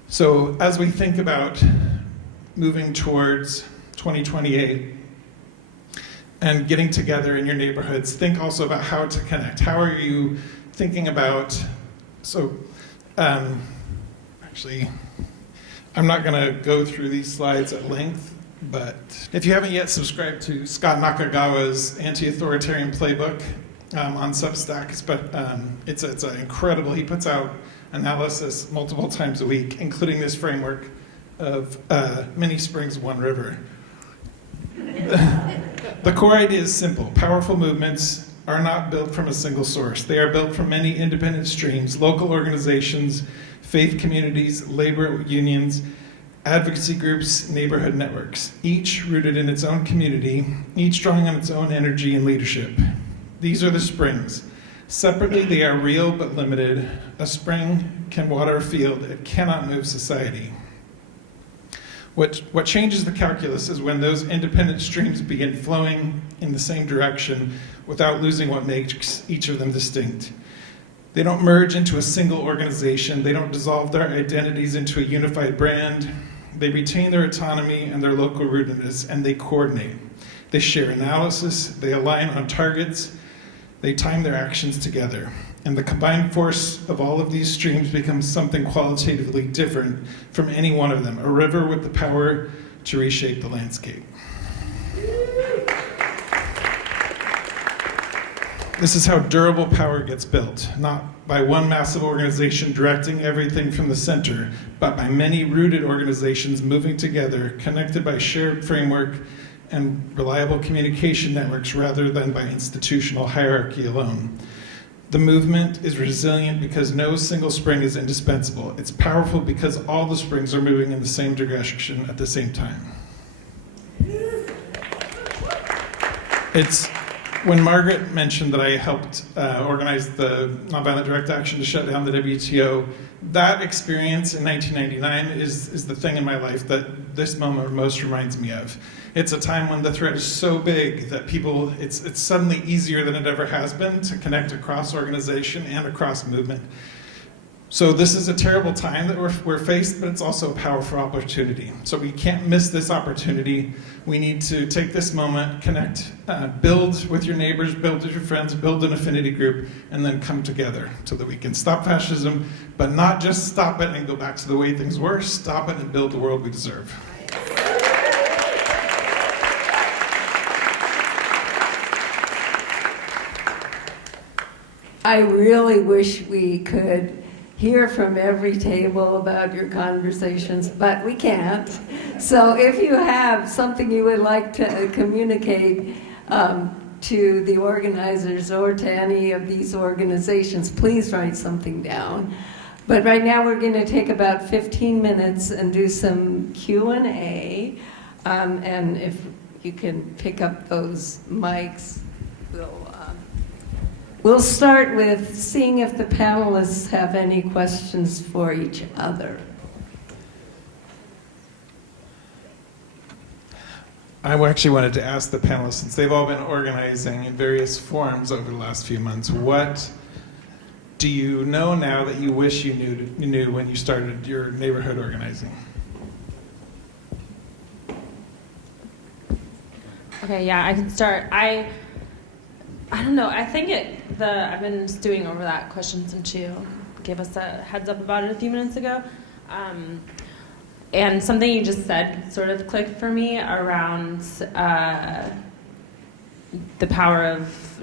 So as we think about moving towards 2028 and getting together in your neighborhoods, think also about how to connect. How are you thinking about, actually, I'm not gonna go through these slides at length, but if you haven't yet subscribed to Scott Nakagawa's Anti-Authoritarian Playbook on Substack, it's incredible. He puts out analysis multiple times a week, including this framework of many springs, one river. The core idea is simple. Powerful movements are not built from a single source. They are built from many independent streams, local organizations, faith communities, labor unions, advocacy groups, neighborhood networks, each rooted in its own community, each drawing on its own energy and leadership. These are the springs. Separately, they are real but limited. A spring can water a field, it cannot move society. What changes the calculus is when those independent streams begin flowing in the same direction without losing what makes each of them distinct. They don't merge into a single organization. They don't dissolve their identities into a unified brand. They retain their autonomy and their local rootedness, and they coordinate. They share analysis. They align on targets. They time their actions together. And the combined force of all of these streams becomes something qualitatively different from any one of them, a river with the power to reshape the landscape. This is how durable power gets built, not by one massive organization directing everything from the center, but by many rooted organizations moving together, connected by shared framework and reliable communication networks rather than by institutional hierarchy alone. The movement is resilient because no single spring is indispensable. It's powerful because all the springs are moving in the same direction at the same time. It's when Margaret mentioned that I helped organize the Nonviolent Direct Action to shut down the WTO, that experience in 1999 is the thing in my life that this moment most reminds me of. It's a time when the threat is so big that it's suddenly easier than it ever has been to connect across organization and across movement. So this is a terrible time that we're faced, but it's also a powerful opportunity. So we can't miss this opportunity. We need to take this moment, connect, build with your neighbors, build with your friends, build an affinity group, and then come together so that we can stop fascism, but not just stop it and go back to the way things were, stop it and build the world we deserve. I really wish we could hear from every table about your conversations, but we can't. So if you have something you would like to communicate to the organizers or to any of these organizations, please write something down. But right now we're going to take about 15 minutes and do some Q&A. And if you can pick up those mics, we'll start with seeing if the panelists have any questions for each other. I actually wanted to ask the panelists, since they've all been organizing in various forms over the last few months, what do you know now that you wish you knew when you started your neighborhood organizing? Okay, yeah, I can start. I don't know. I think I've been stewing over that question since you gave us a heads up about it a few minutes ago. And something you just said sort of clicked for me around the power of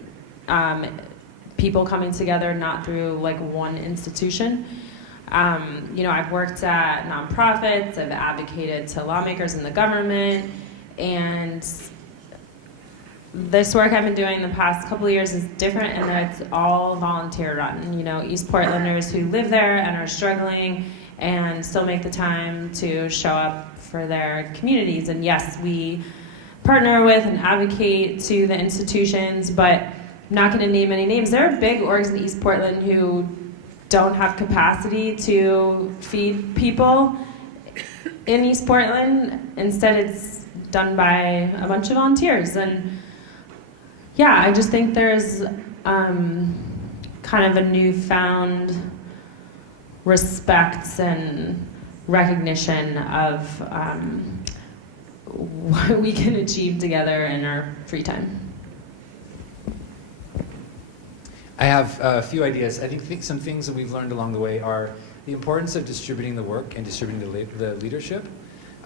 people coming together, not through like one institution. I've worked at nonprofits, I've advocated to lawmakers in the government, and this work I've been doing the past couple of years is different in that it's all volunteer run. East Portlanders who live there and are struggling and still make the time to show up for their communities. And yes, we partner with and advocate to the institutions, but I'm not going to name any names. There are big orgs in East Portland who don't have capacity to feed people in East Portland. Instead, it's done by a bunch of volunteers. And yeah, I just think there's kind of a newfound respect and recognition of what we can achieve together in our free time. I have a few ideas. I think some things that we've learned along the way are the importance of distributing the work and distributing the leadership,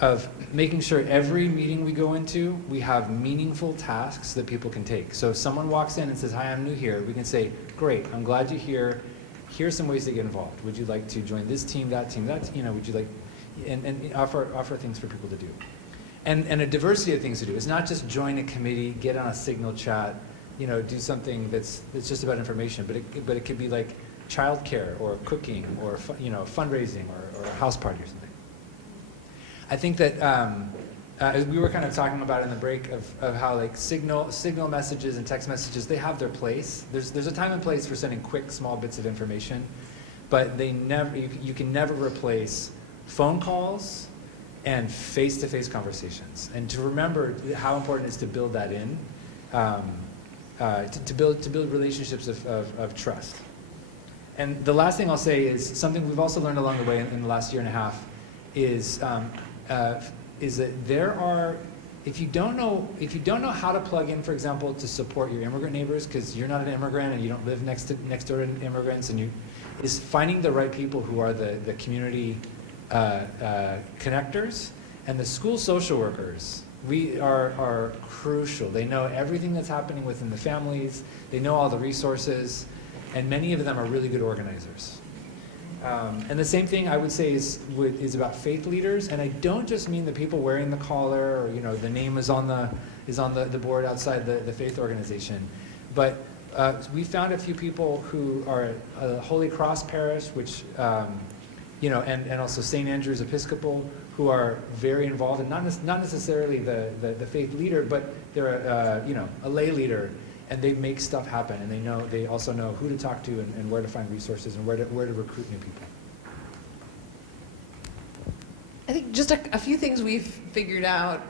of making sure every meeting we go into, we have meaningful tasks that people can take. So if someone walks in and says, "Hi, I'm new here," we can say, "Great, I'm glad you're here. Here's some ways to get involved. Would you like to join this team, that team, would you like," and offer things for people to do. And a diversity of things to do. It's not just join a committee, get on a Signal chat, do something that's just about information, but it could be like childcare or cooking or fundraising or a house party or something. I think that as we were kind of talking about in the break of how like signal messages and text messages, they have their place. There's a time and place for sending quick small bits of information, but you can never replace phone calls and face-to-face conversations. And to remember how important it is to build that in, to build relationships of trust. And the last thing I'll say is something we've also learned along the way in the last year and a half is that there are, if you don't know how to plug in, for example, to support your immigrant neighbors, because you're not an immigrant and you don't live next door to immigrants, is finding the right people who are the community connectors, and the school social workers are crucial. They know everything that's happening within the families, they know all the resources, and many of them are really good organizers. And the same thing I would say is about faith leaders, and I don't just mean the people wearing the collar or the name is on the board outside the faith organization, but we found a few people who are Holy Cross Parish, which and also St. Andrew's Episcopal, who are very involved, and not necessarily the faith leader, but they're a lay leader. And they make stuff happen, and they also know who to talk to and where to find resources and where to recruit new people. I think just a few things we've figured out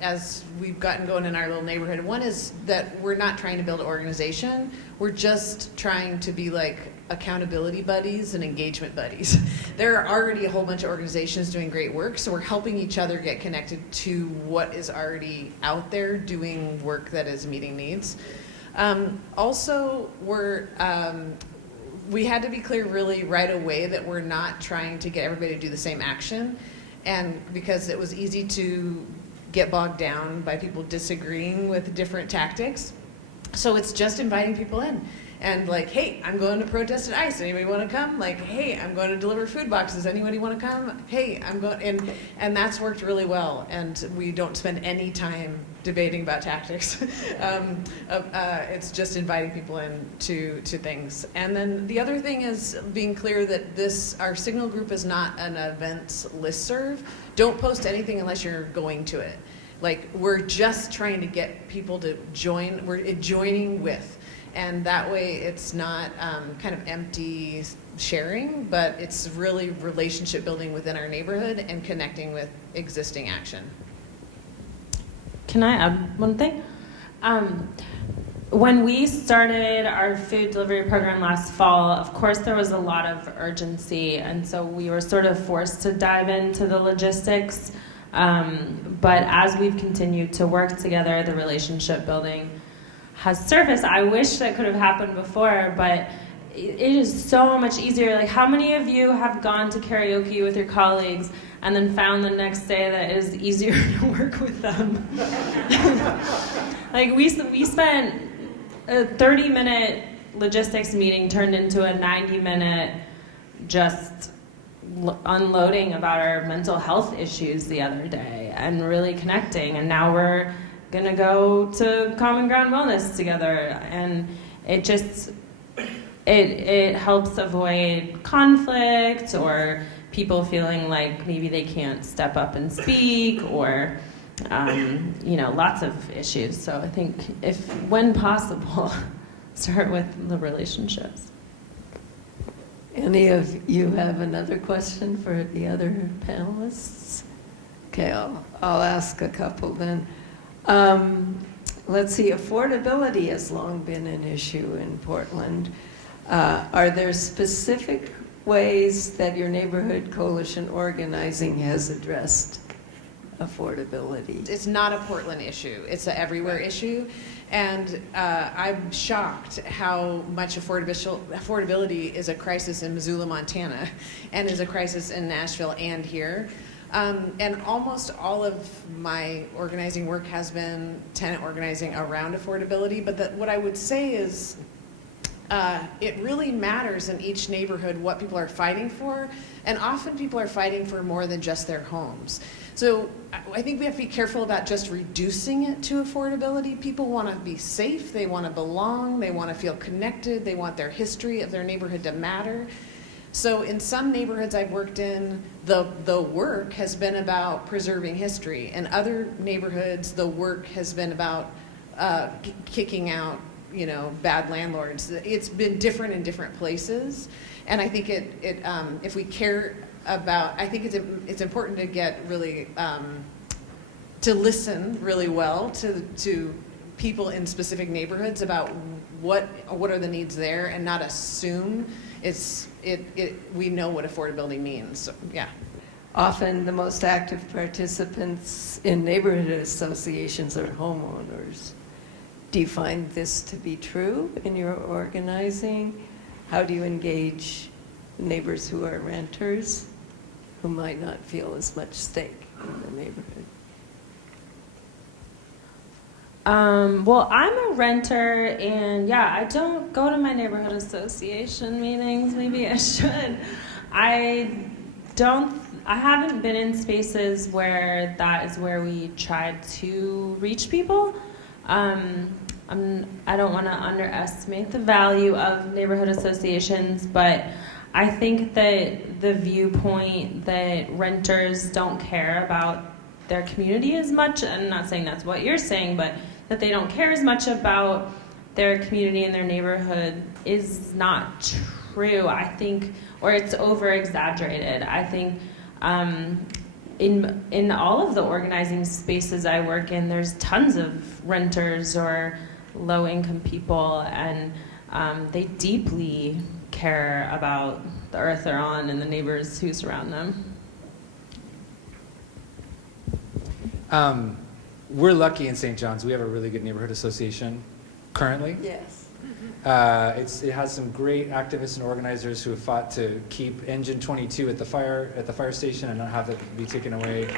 as we've gotten going in our little neighborhood. One is that we're not trying to build an organization. We're just trying to be like accountability buddies and engagement buddies. There are already a whole bunch of organizations doing great work, so we're helping each other get connected to what is already out there doing work that is meeting needs. Also, we had to be clear really right away that we're not trying to get everybody to do the same action, and because it was easy to get bogged down by people disagreeing with different tactics. So it's just inviting people in. And like, hey, I'm going to protest at ICE. Anybody want to come? Like, hey, I'm going to deliver food boxes. Anybody want to come? Hey, I'm going, and that's worked really well. And we don't spend any time debating about tactics. It's just inviting people in to things. And then the other thing is being clear that our Signal group is not an events listserv. Don't post anything unless you're going to it. Like, we're just trying to get people to join. We're joining with. And that way it's not kind of empty sharing, but it's really relationship building within our neighborhood and connecting with existing action. Can I add one thing? When we started our food delivery program last fall, of course there was a lot of urgency, and so we were sort of forced to dive into the logistics. But as we've continued to work together, the relationship building has surfaced. I wish that could have happened before, but it is so much easier. Like, how many of you have gone to karaoke with your colleagues and then found the next day that it is easier to work with them? Like, we spent a 30-minute logistics meeting turned into a 90-minute just unloading about our mental health issues the other day and really connecting. And now we're gonna go to Common Ground Wellness together, and it just it helps avoid conflict or people feeling like maybe they can't step up and speak, or lots of issues. So I think when possible, start with the relationships. Any of you have another question for the other panelists? Okay, I'll ask a couple then. Let's see, affordability has long been an issue in Portland. Are there specific ways that your neighborhood coalition organizing has addressed affordability? It's not a Portland issue. It's an everywhere issue. And I'm shocked how much affordability is a crisis in Missoula, Montana, and is a crisis in Nashville and here. And almost all of my organizing work has been tenant organizing around affordability. But what I would say is it really matters in each neighborhood what people are fighting for. And often people are fighting for more than just their homes. So I think we have to be careful about just reducing it to affordability. People want to be safe, they want to belong, they want to feel connected, they want their history of their neighborhood to matter. So in some neighborhoods I've worked in, the work has been about preserving history. In other neighborhoods, the work has been about kicking out, bad landlords. It's been different in different places. And I think if we care about, I think it's important to get really, to listen really well to people in specific neighborhoods about what are the needs there, and not assume we know what affordability means. So, yeah. Often the most active participants in neighborhood associations are homeowners. Do you find this to be true in your organizing? How do you engage neighbors who are renters, who might not feel as much stake in the neighborhood? Well, I'm a renter, and I don't go to my neighborhood association meetings. Maybe I should. I haven't been in spaces where that is where we try to reach people. I don't want to underestimate the value of neighborhood associations, but I think that the viewpoint that renters don't care about their community as much, and I'm not saying that's what you're saying, but that they don't care as much about their community and their neighborhood is not true, I think, or it's over-exaggerated. I think in all of the organizing spaces I work in, there's tons of renters or low-income people, and they deeply care about the earth they're on and the neighbors who surround them. We're lucky in St. John's. We have a really good neighborhood association currently. Yes. It has some great activists and organizers who have fought to keep Engine 22 at the fire station and not have it be taken away,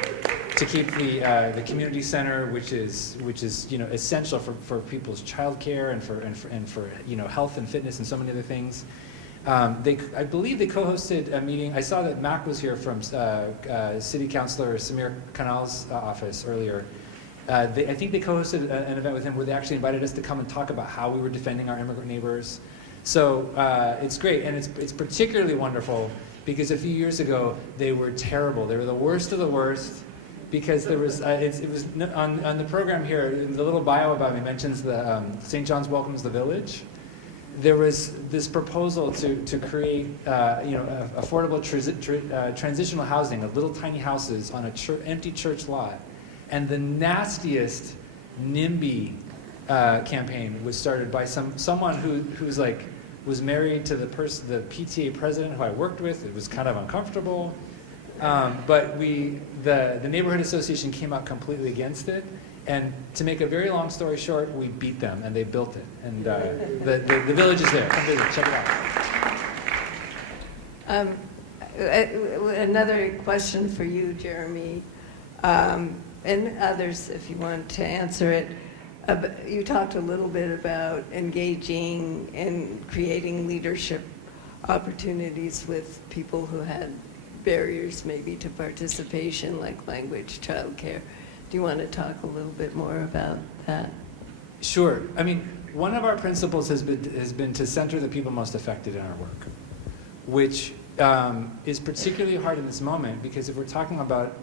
to keep the community center, which is essential for people's childcare and for health and fitness and so many other things. I believe they co-hosted a meeting. I saw that Mac was here from City Councilor Samir Kanal's office earlier. I think they co-hosted an event with him where they actually invited us to come and talk about how we were defending our immigrant neighbors. So it's great, and it's particularly wonderful because a few years ago they were terrible. They were the worst of the worst because there was it was on the program here. The little bio about me mentions the St. John's welcomes the village. There was this proposal to create affordable transitional housing of little tiny houses on an empty church lot. And the nastiest NIMBY campaign was started by someone who was married to the PTA president who I worked with. It was kind of uncomfortable, but the neighborhood association came out completely against it. And to make a very long story short, we beat them and they built it. And the village is there. Come visit, check it out. Another question for you, Jeremy. And others, if you want to answer it. You talked a little bit about engaging and creating leadership opportunities with people who had barriers maybe to participation, like language, childcare. Do you want to talk a little bit more about that? Sure. I mean, one of our principles has been to center the people most affected in our work, which is particularly hard in this moment because if we're talking about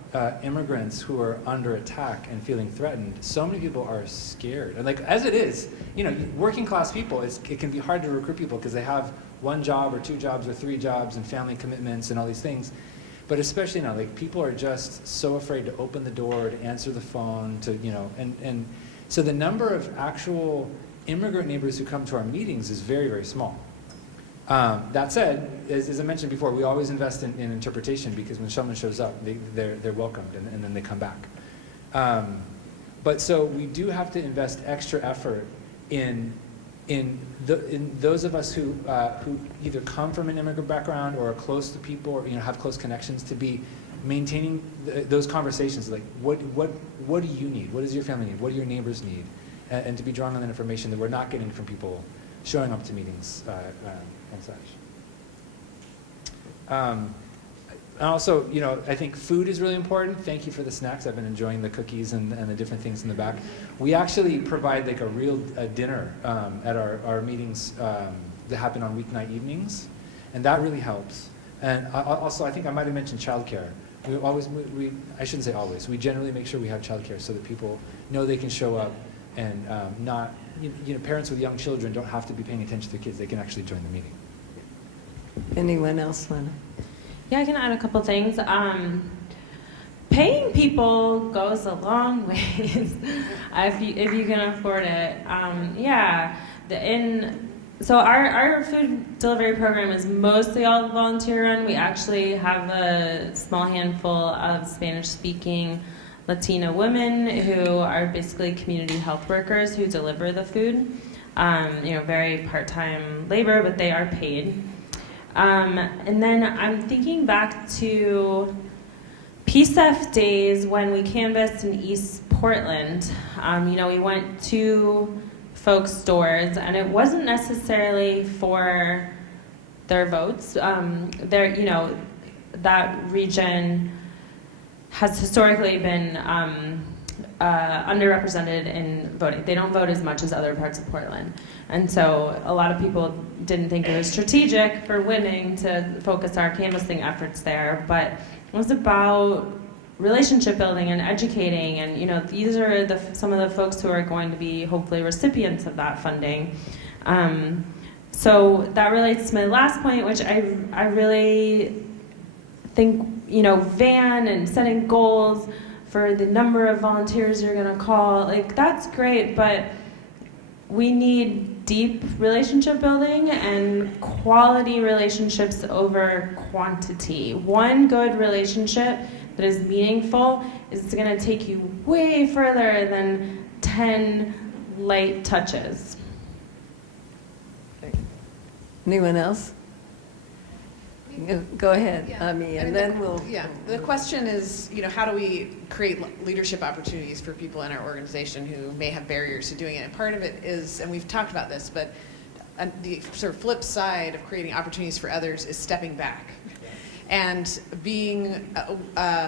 immigrants who are under attack and feeling threatened, so many people are scared. And like as it is, working class people, it can be hard to recruit people because they have 1 job or 2 jobs or 3 jobs and family commitments and all these things. But especially now, like people are just so afraid to open the door, to answer the phone, and so the number of actual immigrant neighbors who come to our meetings is very, very small. That said, as I mentioned before, we always invest in interpretation because when someone shows up, they're welcomed and then they come back. But so we do have to invest extra effort in those of us who either come from an immigrant background or are close to people or have close connections to be maintaining those conversations like what do you need? What does your family need? What do your neighbors need? And to be drawing on that information that we're not getting from people showing up to meetings and such. And also, I think food is really important. Thank you for the snacks. I've been enjoying the cookies and the different things in the back. We actually provide like a real dinner at our meetings that happen on weeknight evenings, and that really helps. And also, I think I might have mentioned childcare. I shouldn't say always. We generally make sure we have childcare so that people know they can show up and not, parents with young children don't have to be paying attention to their kids. They can actually join the meeting. Anyone else want to? Yeah, I can add a couple things. Paying people goes a long ways if you can afford it. So our food delivery program is mostly all volunteer run. We actually have a small handful of Spanish-speaking Latina women who are basically community health workers who deliver the food. Very part-time labor, but they are paid. And then I'm thinking back to PSEF days when we canvassed in East Portland. We went to folks' stores, and it wasn't necessarily for their votes. That region has historically been underrepresented in voting. They don't vote as much as other parts of Portland. And so a lot of people didn't think it was strategic for winning to focus our canvassing efforts there, but it was about relationship building and educating, and these are some of the folks who are going to be hopefully recipients of that funding. So that relates to my last point, which I really think, van and setting goals for the number of volunteers you're going to call, that's great, but we need deep relationship building and quality relationships over quantity. One good relationship that is meaningful is going to take you way further than 10 light touches. Anyone else? Go ahead, Amie, and then we'll... Yeah, the question is, how do we create leadership opportunities for people in our organization who may have barriers to doing it? And part of it is, and we've talked about this, but the sort of flip side of creating opportunities for others is stepping back and being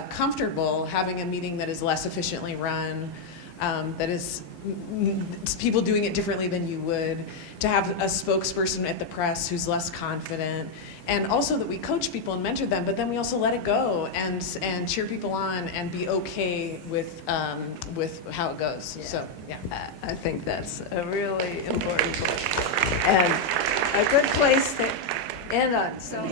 comfortable having a meeting that is less efficiently run, that is people doing it differently than you would, to have a spokesperson at the press who's less confident, and also that we coach people and mentor them, but then we also let it go and cheer people on and be okay with how it goes. Yeah. So, yeah. I think that's a really important point. And a good place to end on. So.